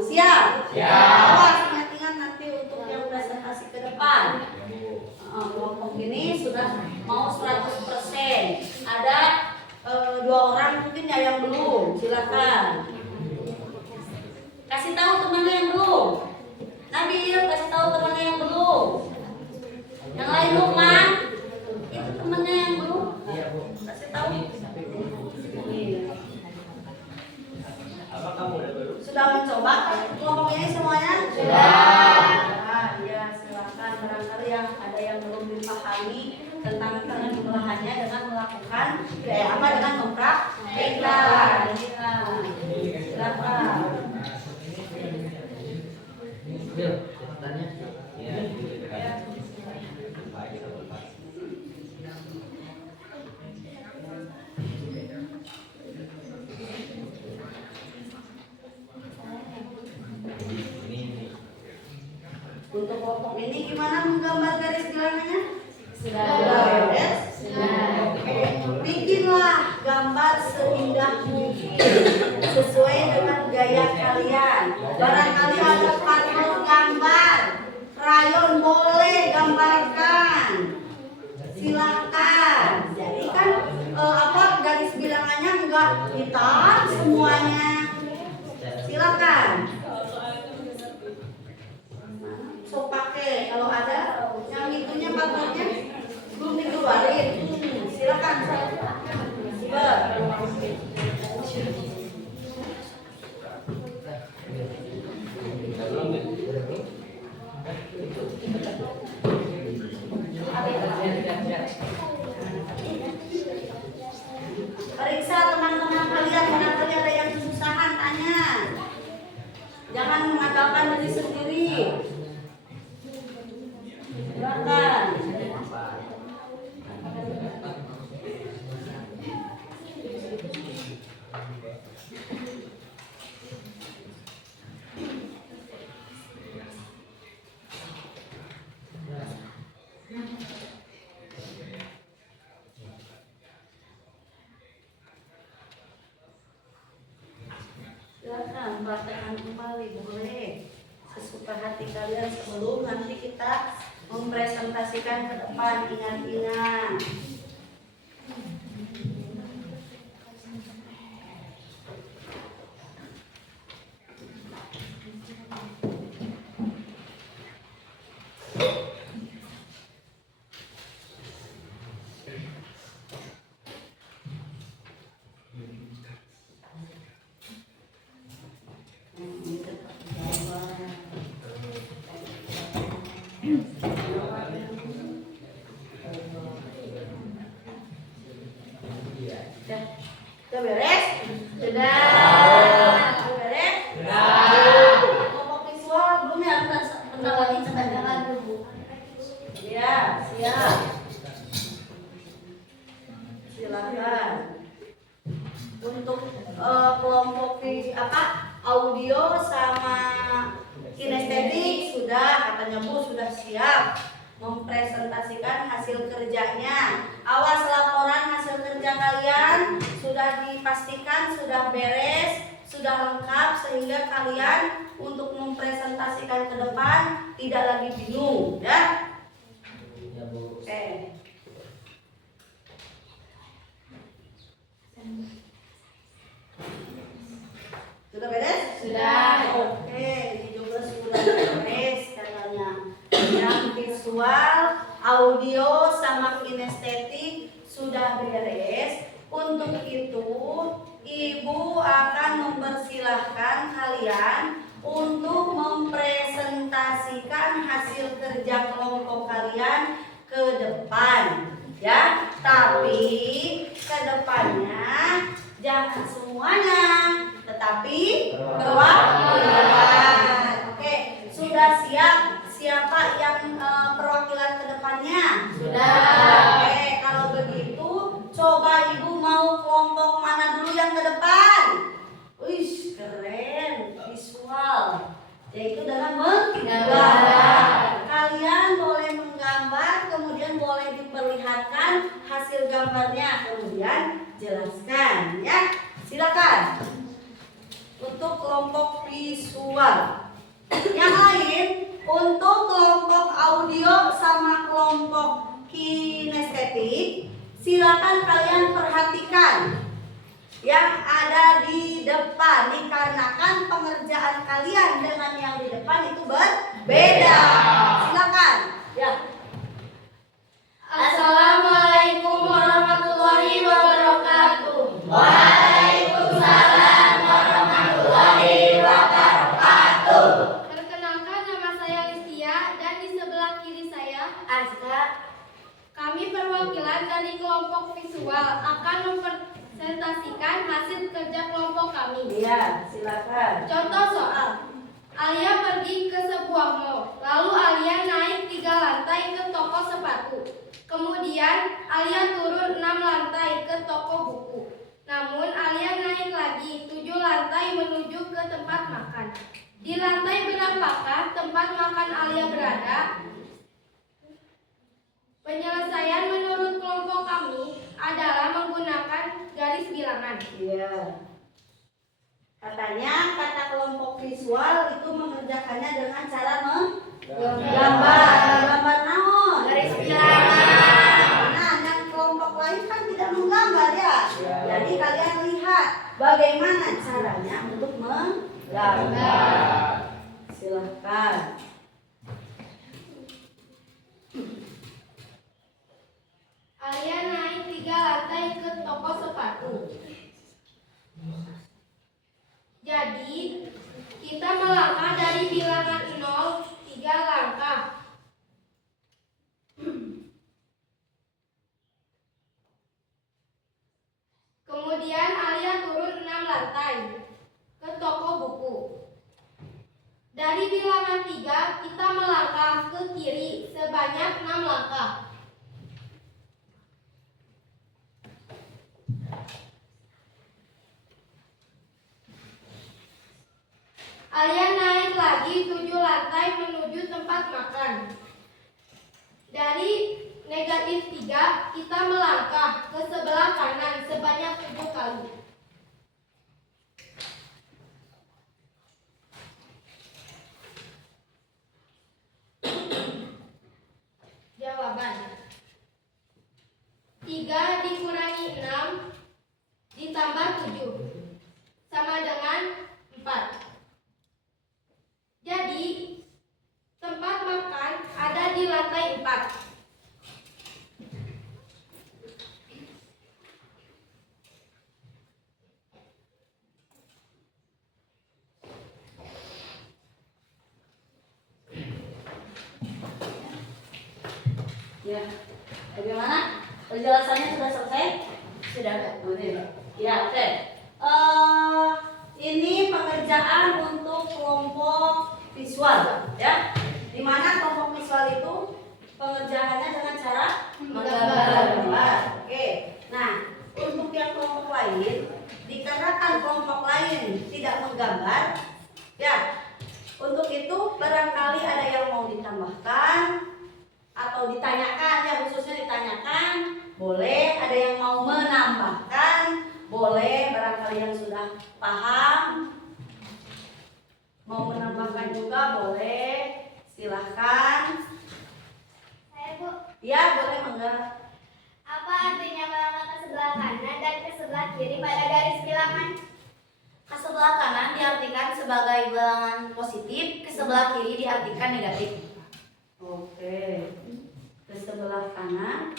Siap? Awas ingat-ingat nanti untuk yang presentasi ke depan. Kelompok ini sudah mau 100%. Ada 2 orang mungkin ya yang belum. Silakan. Kasih tahu temannya yang belum. Nabil, kasih tahu temannya yang belum. Yang lain Lukman, itu temannya yang belum. Kasih tahu. Apa kamu udah baru? Sudah mencoba kelompok ini semuanya? Sudah. Ya, silakan. Barangkali yang ada yang belum dipahami tentang pengolahannya dengan melakukan dengan mempraktikkan. Silakan. Bil, catatannya. Iya, baik, baik. Untuk kelompok ini gimana menggambar garis bilangannya? Sudah. Beres? Oke. Bikinlah gambar seindah mungkin sesuai dengan gaya kalian. Barangkali ada patrol gambar, krayon boleh gambarkan. Silakan. Jadi kan garis bilangannya enggak hitam semuanya. Silakan. So pakai kalau ada yang itunya patrolnya belum dikeluarin. Silakan. Periksa teman-teman kalian, barangkali ada yang kesusahan tanya. Jangan mengandalkan diri sendiri. Silakan. Silakan praktekkan kembali, boleh sesuka hati kalian sebelum nanti kita mempresentasikan ke depan. Ingat-ingat. Sudah beres? Sudah. Sudah beres? Sudah. Kelompok visual belum ya? Bentar lagi jangan dulu. Ya, siap. Silakan. Untuk kelompok audio sama kinestetik sudah, katanya Bu sudah siap mempresentasikan hasil kerjanya. Awas laporan hasil kerja kalian sudah dipastikan sudah beres, sudah lengkap sehingga kalian untuk mempresentasikan ke depan tidak lagi bingung, ya. Ya Bu. Oke. Sudah beres? Sudah. Oke, ini juga sudah beres katanya. Yang visual, audio, sama kinestetik sudah beres. Untuk itu, Ibu akan mempersilahkan kalian untuk mempresentasikan hasil kerja kelompok kalian ke depan. Ya, tapi ke depannya jangan semuanya, tetapi perwakilan. Oke, sudah siap? Siapa yang perwakilan ke depannya? Sudah. Oke, kalau begitu coba Ibu mau kelompok mana dulu yang ke depan? Wih, keren, visual. Yaitu dengan menggambar. Kalian boleh menggambar, kemudian boleh diperlihatkan hasil gambarnya, kemudian jelaskan, ya. Silakan. Untuk kelompok visual. Yang lain, untuk kelompok audio sama kelompok kinestetik, silakan kalian perhatikan yang ada di depan, dikarenakan pengerjaan kalian dengan yang di depan itu berbeda. Silakan. Ya. Assalamualaikum warahmatullahi wabarakatuh. Waalaikumsalam warahmatullahi wabarakatuh. Perkenalkan, nama saya Listia dan di sebelah kiri saya Aska. kami perwakilan dari kelompok visual akan mempresentasikan hasil kerja kelompok kami. Iya, silakan. Contoh soal. Alia pergi ke sebuah mall, lalu Alia naik 3 lantai ke toko sepatu. Kemudian Alia turun 6 lantai ke toko buku. Namun Alia naik lagi 7 lantai menuju ke tempat makan. Di lantai berapakah tempat makan Alia berada? Penyelesaian menurut kelompok kami adalah menggunakan garis bilangan. Iya. Katanya kata kelompok visual itu mengerjakannya dengan cara menggambar. Gambar naon? Garis bilangan. Nah, dan kelompok lain kan tidak menggambar ya. Jadi kalian lihat bagaimana caranya untuk menggambar. Silahkan. Alia naik 3 lantai ke toko sepatu. Jadi, kita melangkah dari bilangan 0, 3 langkah. Kemudian Alia turun 6 lantai ke toko buku. Dari bilangan 3, kita melangkah ke kiri sebanyak 6 langkah. Alia naik lagi 7 lantai menuju tempat makan. Dari negatif 3, kita melangkah ke sebelah kanan sebanyak 7 kali. Ya. Bagaimana? Penjelasannya sudah selesai? Sudah Kak. Ya, oke. Ini pengerjaan untuk kelompok visual, ya. Di mana kelompok visual itu pengerjaannya dengan cara menggambar. Oke. Nah, untuk yang kelompok lain, dikarenakan kelompok lain tidak menggambar, ya. Untuk itu barangkali ada yang mau ditambahkan atau ditanyakan, ya khususnya ditanyakan, boleh. Ada yang mau menambahkan, boleh. Barangkali yang sudah paham mau menambahkan juga boleh, silahkan. Saya Bu, Ya boleh, mangga. apa artinya bilangan ke sebelah kanan dan ke sebelah kiri pada garis bilangan? Ke sebelah kanan diartikan sebagai bilangan positif, ke sebelah kiri diartikan negatif. Oke. Ke sebelah kanan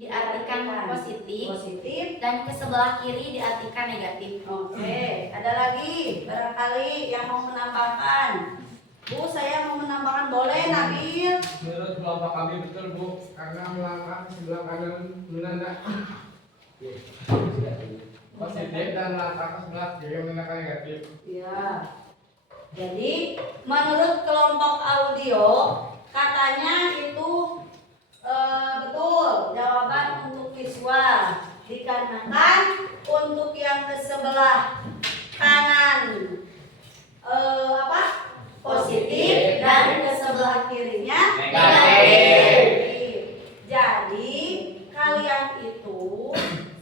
Diartikan positif dan dan ke sebelah kiri diartikan negatif. oke. Ada lagi barangkali yang mau menambahkan? Bu, saya mau menambahkan, boleh Nabil? Menurut kelompok kami betul Bu, karena melangkah ke sebelah kanan menandakan positif dan melangkah ke sebelah kiri menandakan negatif. Ya. Jadi menurut kelompok audio katanya itu betul jawaban untuk visual, dikarenakan untuk yang ke sebelah kanan positif dan ke sebelah kirinya negatif. Jadi kalian itu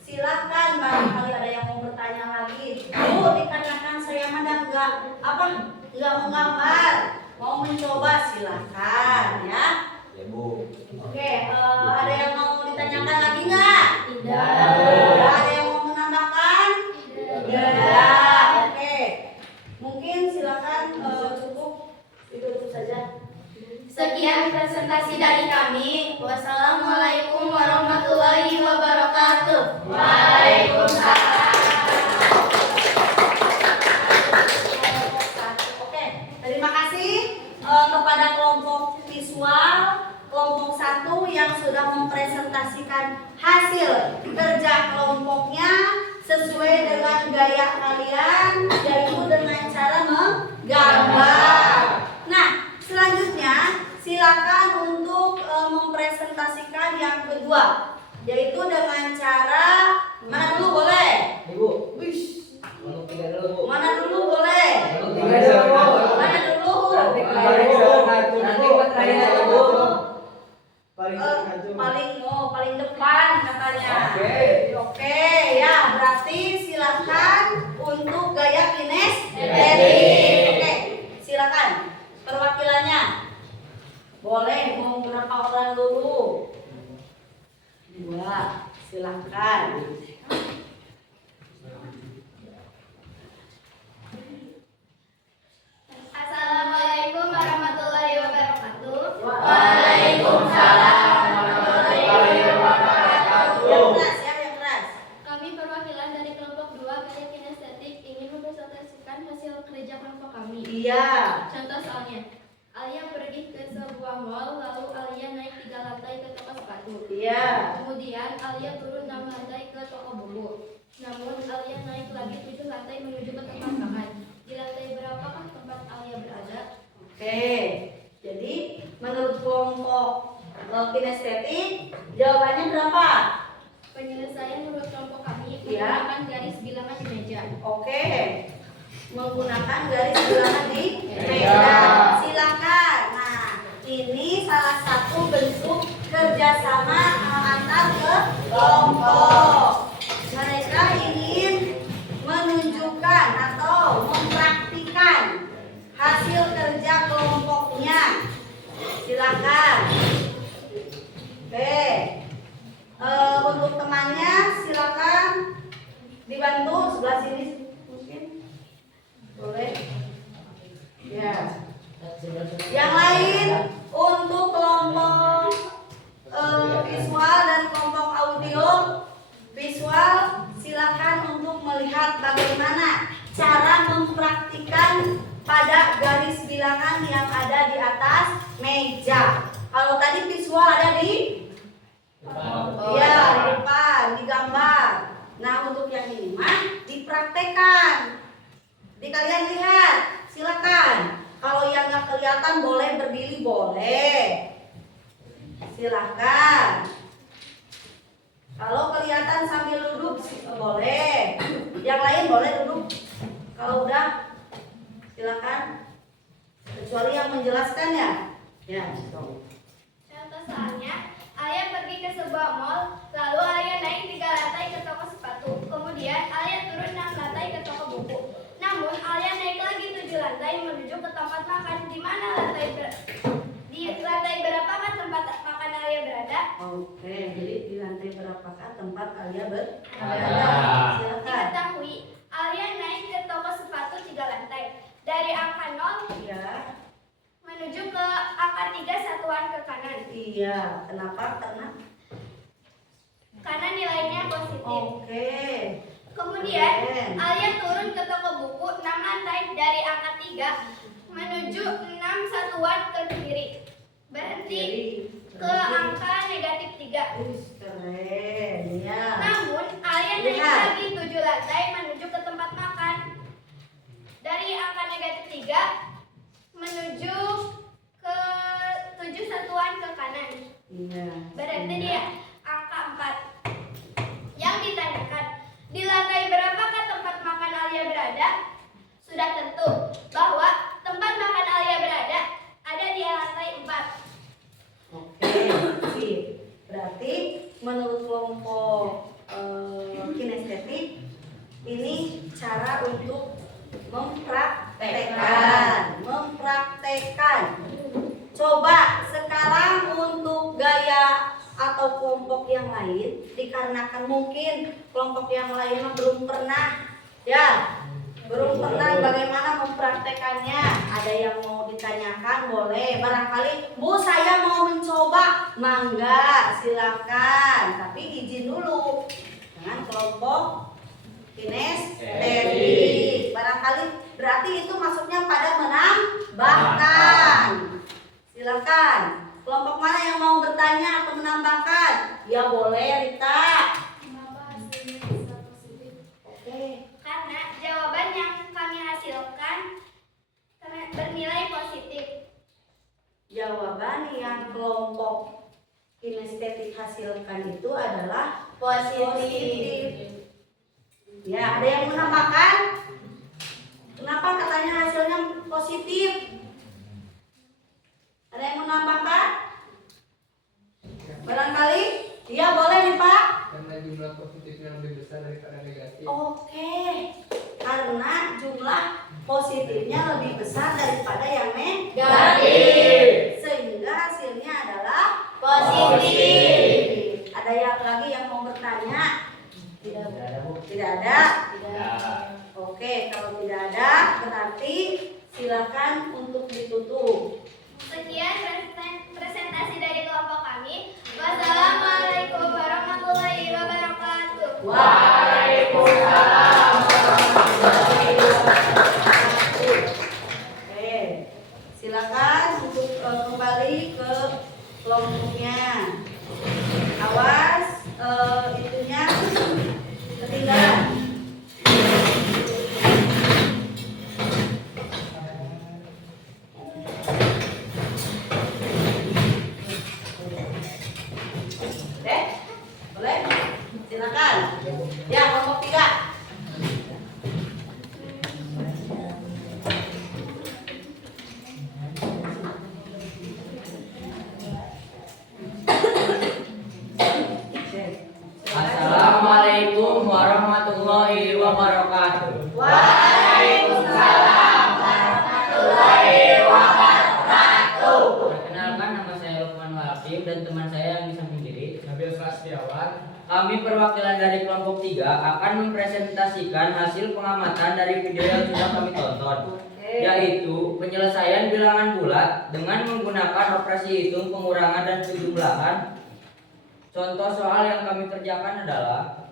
silakan, barangkali ada yang mau bertanya lagi. Bu, dikarenakan saya mah nggak menggambar, mau mencoba silakan ya. Ya Bu. Oke, ada yang mau ditanyakan lagi nggak? Tidak. Ada yang mau menambahkan? Tidak. Oke, mungkin silakan cukup itu saja. Sekian presentasi dari kami. Wassalamualaikum warahmatullahi wabarakatuh. Oke, terima kasih kepada kelompok visual, kelompok 1 yang sudah mempresentasikan hasil kerja kelompoknya sesuai dengan gaya kalian, yaitu dengan cara menggambar. Nah, selanjutnya silakan untuk mempresentasikan yang kedua, yaitu dengan cara mana dulu boleh? Ibu, Wish. untuk 3 dulu Bu. Mana dulu boleh? Mana dulu? Paling depan katanya. Oke, ya berarti silakan untuk gaya kinestetik. Oke, silakan perwakilannya. Boleh mau berapa orang dulu? 2, silakan. Assalamualaikum warahmatullahi wabarakatuh. Waalaikumsalam warahmatullahi wabarakatuh. Yang keras ya, yang keras. Kami perwakilan dari kelompok 2 gaya kinestetik ingin mempresentasikan hasil kerja kelompok kami. Iya. Contoh soalnya, Alia pergi ke sebuah mall, lalu Alia naik 3 lantai ke toko sepatu. Iya. Kemudian Alia turun 6 lantai ke toko buku. Namun Alia naik lagi 7 lantai menuju ke tempat makan. Di lantai berapakah tempat Alia berada? Oke. Jadi menurut kelompok kinestetik jawabannya berapa? Penyelesaian menurut kelompok kami Iya. menggunakan garis bilangan di meja. Oke. Menggunakan garis bilangan di meja. Silakan. Nah, ini salah satu bentuk kerjasama antar kelompok. Mereka ingin menunjukkan atau mempraktikkan hasil kerja kelompoknya. Silakan. Oke. Untuk temannya silakan dibantu sebelah sini mungkin. Boleh. Ya. Yang lain untuk kelompok visual dan kelompok audio. Visual silakan untuk melihat bagaimana cara mempraktikkan pada garis bilangan yang ada di atas meja. Kalau tadi visual ada di iya, di depan, di gambar. Nah, untuk yang ini mah dipraktekkan. Di kalian lihat, silakan. Kalau yang nggak kelihatan boleh berdiri, boleh. Silakan. Kalau kelihatan sambil duduk boleh. Yang lain boleh duduk. Kalau udah, silakan. Kecuali yang menjelaskan ya. Ya, gitu. Contoh soalnya, Alia pergi ke sebuah mall, lalu Alia naik 3 lantai ke toko sepatu. Kemudian Alia turun 6 lantai ke toko buku. Namun Alia naik lagi 7 lantai menuju ke tempat makan. Di lantai berapakah tempat makan Alia berada? Oke, jadi di lantai berapakah tempat Alia berada? Silakan. Diketahui, Alia naik ke toko sepatu 3 lantai. Dari angka 0 Iya. menuju ke angka 3 satuan ke kanan. Iya, kenapa? Karena nilainya positif. Oke. Kemudian, Keren. Alia turun ke toko buku 6 lantai dari angka 3 menuju 6 satuan ke kiri. Berhenti ke angka negatif 3. Keren, ya. Namun, Alia naik Lihat. lagi 7 lantai menuju ke tempat makan. Dari angka negatif 3 menuju ke 7 satuan ke kanan. Iya. Berarti dia angka 4. Yang ditanyakan, di lantai berapakah tempat makan Alia berada? Sudah tentu bahwa tempat makan Alia berada ada di lantai 4. Oke, sip. Berarti menurut kelompok kinestetik ini cara untuk mempraktekkan. Coba sekarang untuk gaya atau kelompok yang lain, dikarenakan mungkin kelompok yang lain belum pernah bagaimana mempraktekannya. Ada yang mau ditanyakan, boleh. Barangkali, Bu, saya mau mencoba. Mangga, silakan. Tapi izin dulu dengan kelompok kinestetik. Barangkali berarti itu maksudnya pada menambahkan. Silakan. Kelompok mana yang mau bertanya atau menambahkan? Ya boleh, Rita. Kenapa hasilnya bisa positif? Oke. Karena jawaban yang kami hasilkan bernilai positif. Jawaban yang kelompok kinestetik hasilkan itu adalah Positif. Ya, ada yang menambahkan? Kenapa katanya hasilnya positif? Ada yang menambahkan? Barangkali? Iya, boleh nih, Pak. Karena jumlah positifnya lebih besar daripada negatif. Oke. Karena jumlah positifnya lebih besar daripada yang negatif. Sehingga hasilnya adalah Positif. Ada yang lagi yang mau bertanya? Tidak ada, Bu. Tidak ada? Tidak. Oke, kalau tidak ada berarti silakan untuk ditutup. Sekian presentasi dari kelompok kami. Wassalamualaikum warahmatullahi wabarakatuh. Waalaikumsalam warahmatullahi wabarakatuh. Oke, silakan untuk kembali ke kelompoknya. Awas itunya ketinggalan. Oke, boleh? Silakan. Ya, kelompok 3. Assalamualaikum warahmatullahi wabarakatuh. Waalaikumsalam warahmatullahi wabarakatuh. Perkenalkan, nama saya Lukman Wahab dan teman saya yang di samping kiri. Nabil Srastiawan. Kami perwakilan dari kelompok 3 akan mempresentasikan hasil pengamatan dari video yang sudah kami tonton, yaitu penyelesaian bilangan bulat dengan menggunakan operasi hitung, pengurangan, dan penjumlahan. Contoh soal yang kami kerjakan adalah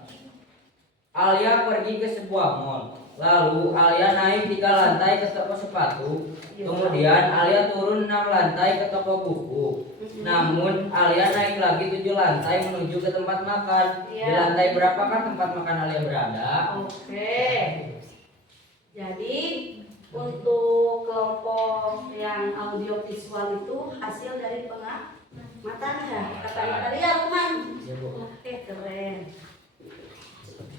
Alia pergi ke sebuah mall, lalu Alia naik 3 lantai ke toko sepatu, kemudian Alia turun 6 lantai ke toko buku. Namun Alia naik lagi 7 lantai menuju ke tempat makan. Di Iya. lantai berapakah tempat makan Alia berada? Oke. Jadi untuk kelompok yang audiovisual itu hasil dari pengamatan ya. Katanya tadi ya Lukman. Ya, Bu. Oke, keren.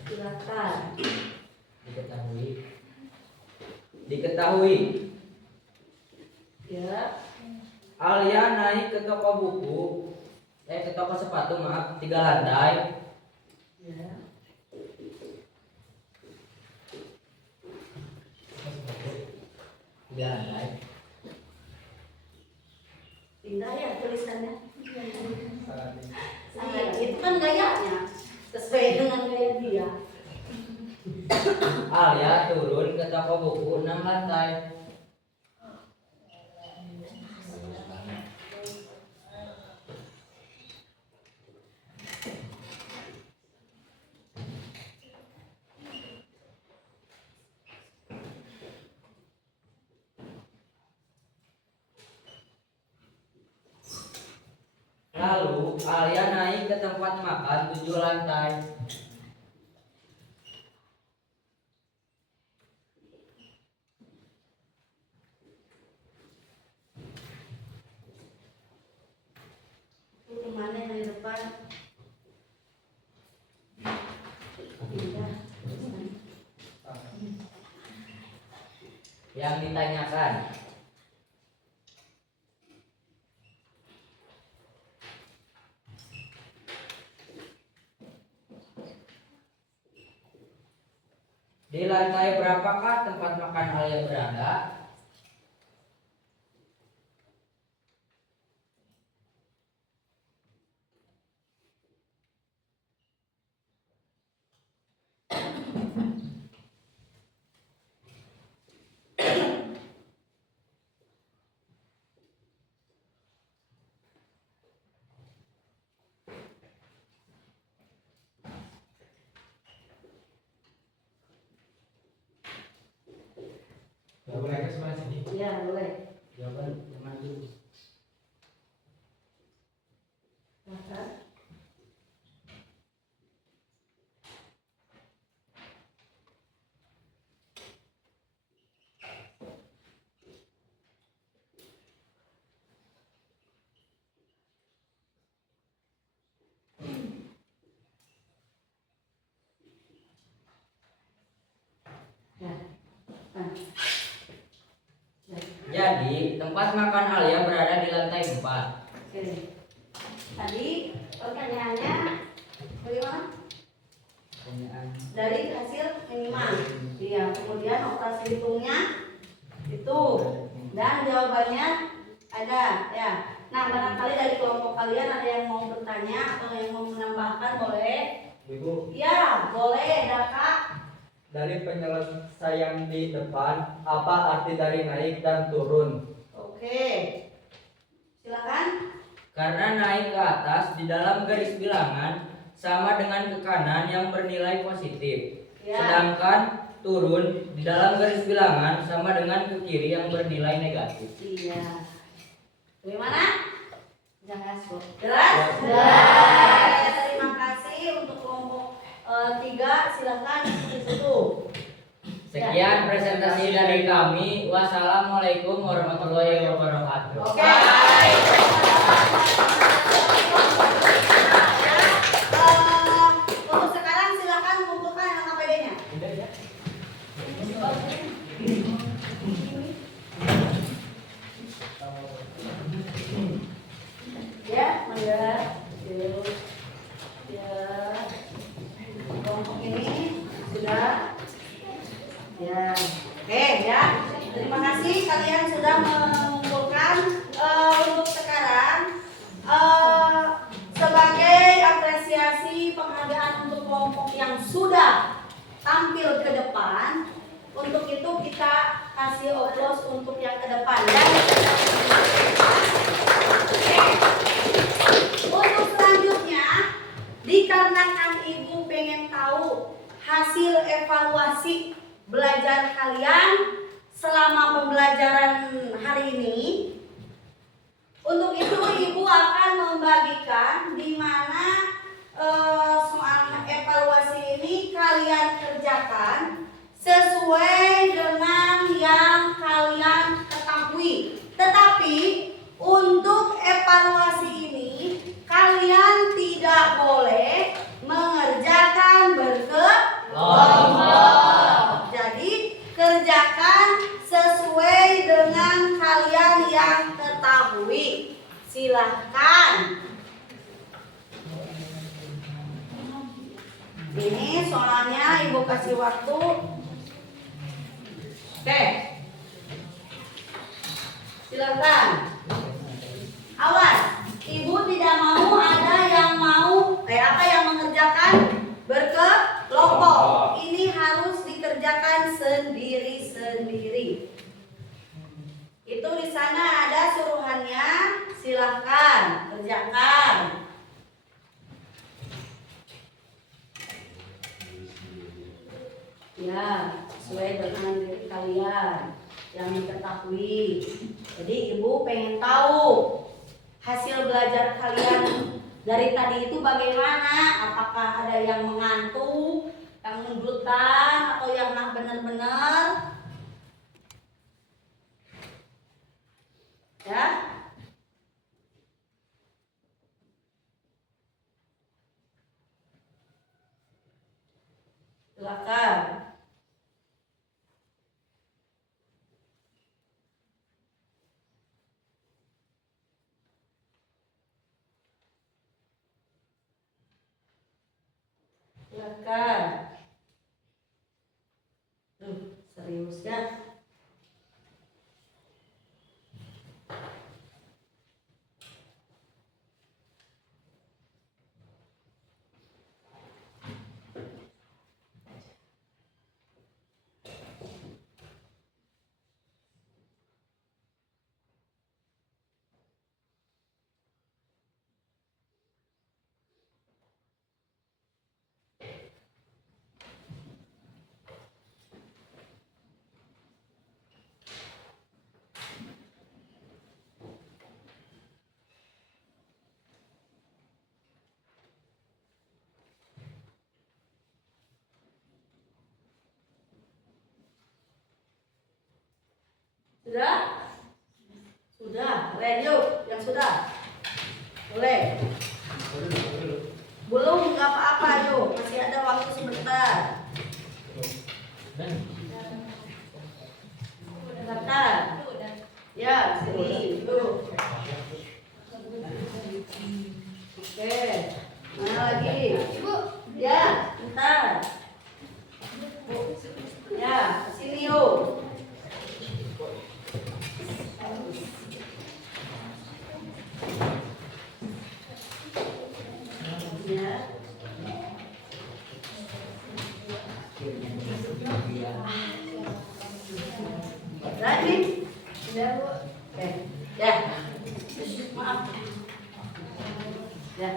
Silakan. Diketahui Ya. Alia naik ke toko sepatu maaf 3 lantai. Ya. Pindah ya tulisannya. Iya, itu kan gayanya sesuai dengan gaya dia. Alia turun ke toko buku 6 lantai. Lalu Alia naik ke tempat makan 7 lantai. Itu kemana yang di depan? Pindah. Yang ditanyakan, di lantai berapakah tempat makan Alia berada? Boleh ke sebelah sini. Iya, boleh. Jawaban teman dulu. Silakan. Ya. Nah. Jadi tempat makan Alia berada di lantai 4. Oke. Tadi pertanyaannya bagaimana? Pertanyaan. Dari hasil minimal. Iya, kemudian operasi hitungnya itu dan jawabannya ada ya. Nah, barangkali dari kelompok kalian ada yang mau bertanya atau yang mau menambahkan boleh? Ibu, Ya, boleh, Kak. dari penyelesaian di depan, apa arti dari naik dan turun? Oke. Silakan. Karena naik ke atas di dalam garis bilangan sama dengan ke kanan yang bernilai positif. Ya. Sedangkan turun di dalam garis bilangan sama dengan ke kiri yang bernilai negatif. Iya. Bagaimana? Jelas, Bu. Jelas? Jelas. Terima kasih untuk kelompok 3. Silakan di situ. Sekian presentasi dari kami. Wassalamualaikum warahmatullahi wabarakatuh. Oke. Untuk sekarang silakan kumpulkan yang APD-nya. Ya, mangga. Ya. Kelompok ini sudah. Ya. Oke, ya. Terima kasih kalian sudah mengumpulkan. Untuk sekarang sebagai apresiasi penghargaan untuk kelompok yang sudah tampil ke depan, untuk itu kita kasih oplos untuk yang ke depan ya. Untuk selanjutnya, dikarenakan ibu pengen tahu hasil evaluasi belajar kalian selama pembelajaran hari ini, Untuk itu ibu akan membagikan di mana soal evaluasi ini kalian kerjakan sesuai dengan yang kalian ketahui. Tetapi untuk evaluasi ini kalian tidak boleh mengerjakan berkelompok. Jadi kerjakan sesuai dengan kalian yang ketahui. Silahkan. Ini soalnya ibu kasih waktu. Oke. Silahkan. Awas, ibu tidak mau ada yang yang mengerjakan berkelompok. Ini harus dikerjakan sendiri-sendiri. Itu di sana ada suruhannya, silahkan kerjakan. Ya, sesuai dengan diri kalian yang diketahui. Jadi ibu pengen tahu hasil belajar kalian dari tadi itu bagaimana? Apakah ada yang mengantuk, yang mundutan, atau yang benar-benar? Ya. Silakan. Silakan. Serius ya. Sudah? Sudah, keren yuk, yang sudah. Boleh. Belum, nggak apa-apa yuk, masih ada waktu sebentar. Silakan. Ya, sini. Tuh. Oke. Mana lagi? Ibu, Ya, bentar. Ya, sini yuk. Ya. Lagi? udah Bu. Oke. Ya. Maaf. Ya.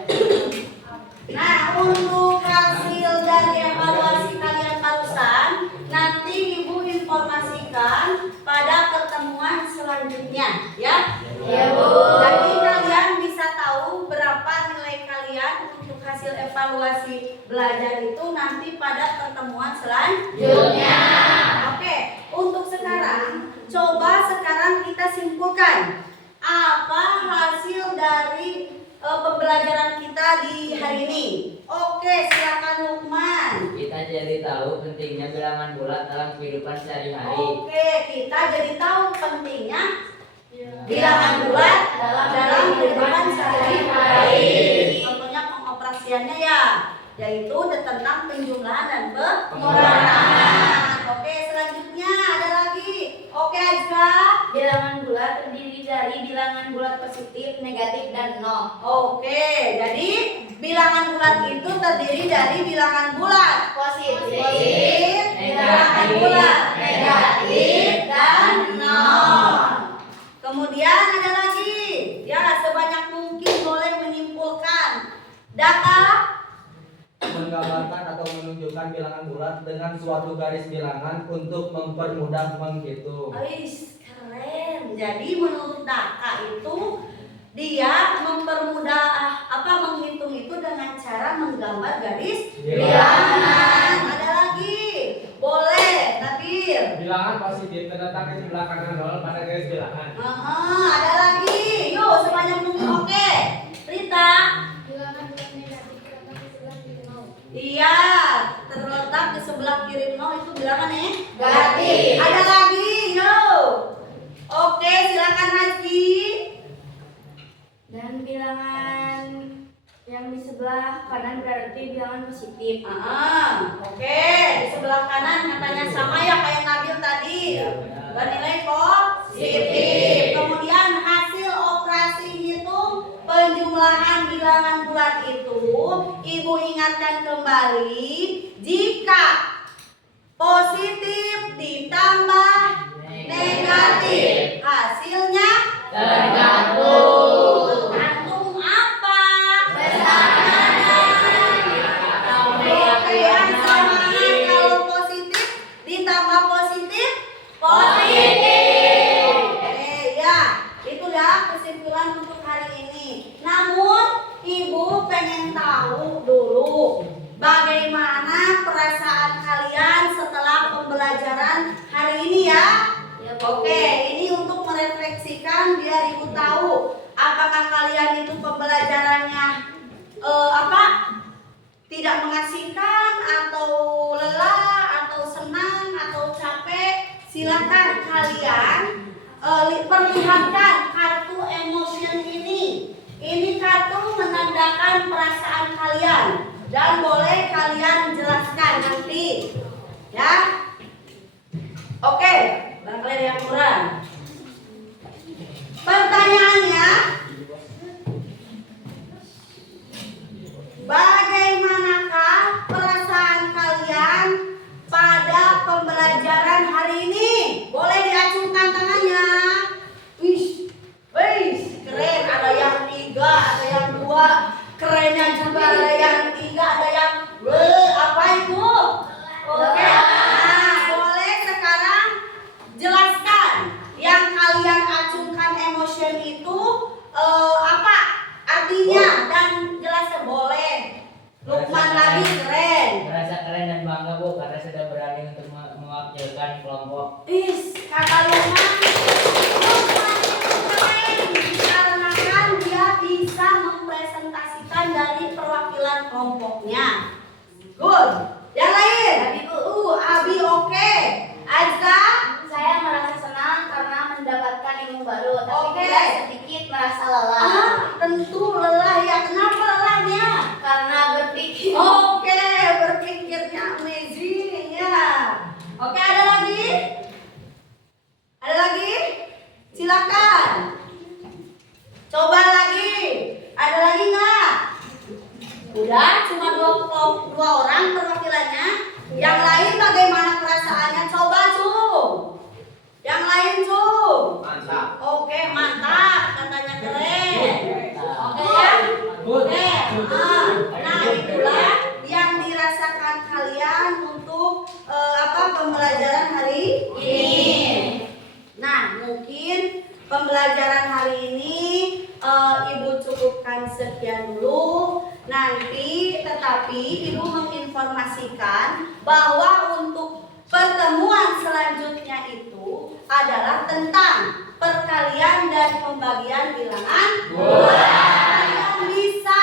Nah, untuk hasil dari evaluasi kalian barusan, nanti Ibu informasikan pada pertemuan selanjutnya, ya. Iya, Bu. Jadi kalian bisa tahu berapa nilai kalian untuk hasil evaluasi belajar itu nanti pada pertemuan selanjutnya. Oke, untuk sekarang, coba sekarang kita simpulkan apa hasil dari pembelajaran kita di hari ini. Oke, silakan Lukman. Kita jadi tahu pentingnya bilangan bulat dalam kehidupan sehari-hari. Oke, kita jadi tahu pentingnya bilangan bulat dalam kehidupan sehari-hari. Contohnya pengoperasiannya ya, yaitu tentang penjumlahan dan pengurangan. Oke, selanjutnya ada lagi. Oke, Azra. Bilangan bulat terdiri dari bilangan bulat positif, negatif, dan nol. Oke, jadi bilangan bulat itu terdiri dari bilangan bulat Positif, bilangan bulat negatif, dan nol. Kemudian ada lagi, ya sebanyak mungkin boleh menyimpulkan data Menggambarkan atau menunjukkan bilangan bulat dengan suatu garis bilangan untuk mempermudah menghitung. Wis, keren. Jadi menurut data itu Dia mempermudah menghitung itu dengan cara menggambar garis bilangan. Ada lagi? Boleh, Nabil. Bilangan positif terletak di sebelah kanan 0 pada garis bilangan. Ada lagi. Yuk, sebanyak mungkin. Oke. Rita. Bilangan bulat negatif terletak di sebelah kiri 0. Iya, terletak di sebelah kiri 0 itu bilangan Negatif. Ada lagi, yuk. Oke, silakan Haji. Dan bilangan yang di sebelah kanan berarti bilangan positif. Oke, di sebelah kanan katanya sama ya kayak Nabil tadi. Bernilai positif. Kemudian hasil operasi hitung penjumlahan bilangan bulat itu, Ibu ingatkan kembali, jika positif ditambah negatif, hasilnya tergantung. Tergantung apa? Oke, yang sama kalau positif ditambah positif. Oke, ya, itulah kesimpulan untuk hari ini. Namun, Ibu pengen tahu dulu bagaimana perasaan kalian setelah pembelajaran hari ini ya. Oke, ini untuk merefleksikan biar Ibu tahu apakah kalian itu pembelajarannya tidak mengasihkan atau lelah atau senang atau capek. Silakan kalian perlihatkan kartu emotion ini. Ini kartu menandakan perasaan kalian dan boleh kalian jelaskan nanti ya. Oke, barangkali ada yang kurang. Pertanyaannya, bagaimanakah perasaan kalian pada pembelajaran hari ini? Boleh diacungkan tangannya. Wih, keren. Ada yang 3, ada yang 2. Kerennya juga ada yang 3, ada yang apa itu? Oke. Nah, boleh sekarang jelaskan yang kalian acungkan emotion itu apa artinya dan jelaskan. Boleh. Lukman lagi keren. Merasa keren dan bangga Bu karena sudah berani untuk mewakilkan kelompok. Kata Lukman itu keren dikarenakan dia bisa mempresentasikan dari perwakilan kelompoknya. Good. Yang lain? Abi oke. Azza? Saya merasa senang karena mendapatkan ilmu baru, tapi Oke. juga sedikit merasa lelah Tentu lelah ya. Kenapa lelahnya? karena berpikir. Oke, berpikirnya amazing ya. Oke, ada lagi? Ada lagi? Silakan. Coba lagi. Ada lagi nggak? Udah, cuma dua orang perwakilannya. Yang lain bagaimana perasaannya? Coba Cung. Yang lain Cung. Mantap. Oke, mantap. Katanya keren. Oke ya. Oke. Nah, itulah yang dirasakan kalian untuk pembelajaran hari ini. Nah, mungkin pembelajaran hari ini Ibu cukupkan sekian dulu. Nanti tetapi Ibu menginformasikan bahwa untuk pertemuan selanjutnya itu adalah tentang perkalian dan pembagian bilangan bulat. Kalian bisa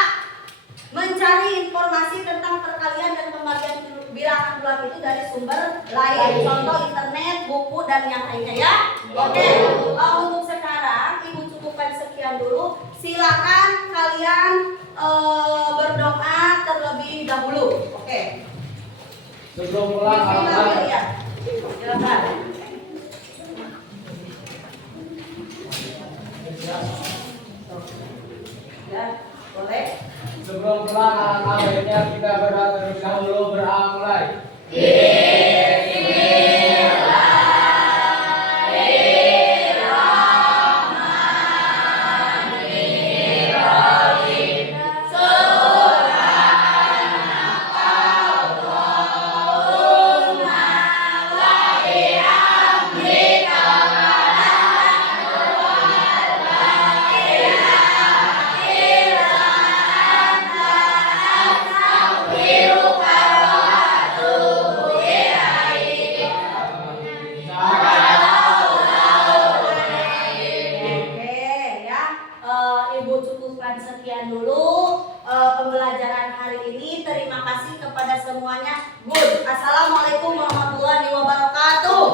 mencari informasi tentang perkalian dan pembagian bilangan bulat itu dari sumber lain, contoh internet, buku dan yang lainnya ya. Oke. Untuk sekarang Ibu cukupkan sekian dulu. Silakan kalian berdoa terlebih dahulu. Oke. Sebelum pulang Bismillah, ya. Silakan. Ya, boleh. Sebelum pulang alangkah baiknya kita berdoa terlebih dahulu. Mulai. Bismillahirrahmanirrahim. sekian dulu pembelajaran hari ini. Terima kasih kepada semuanya. Good. Assalamualaikum warahmatullahi wabarakatuh.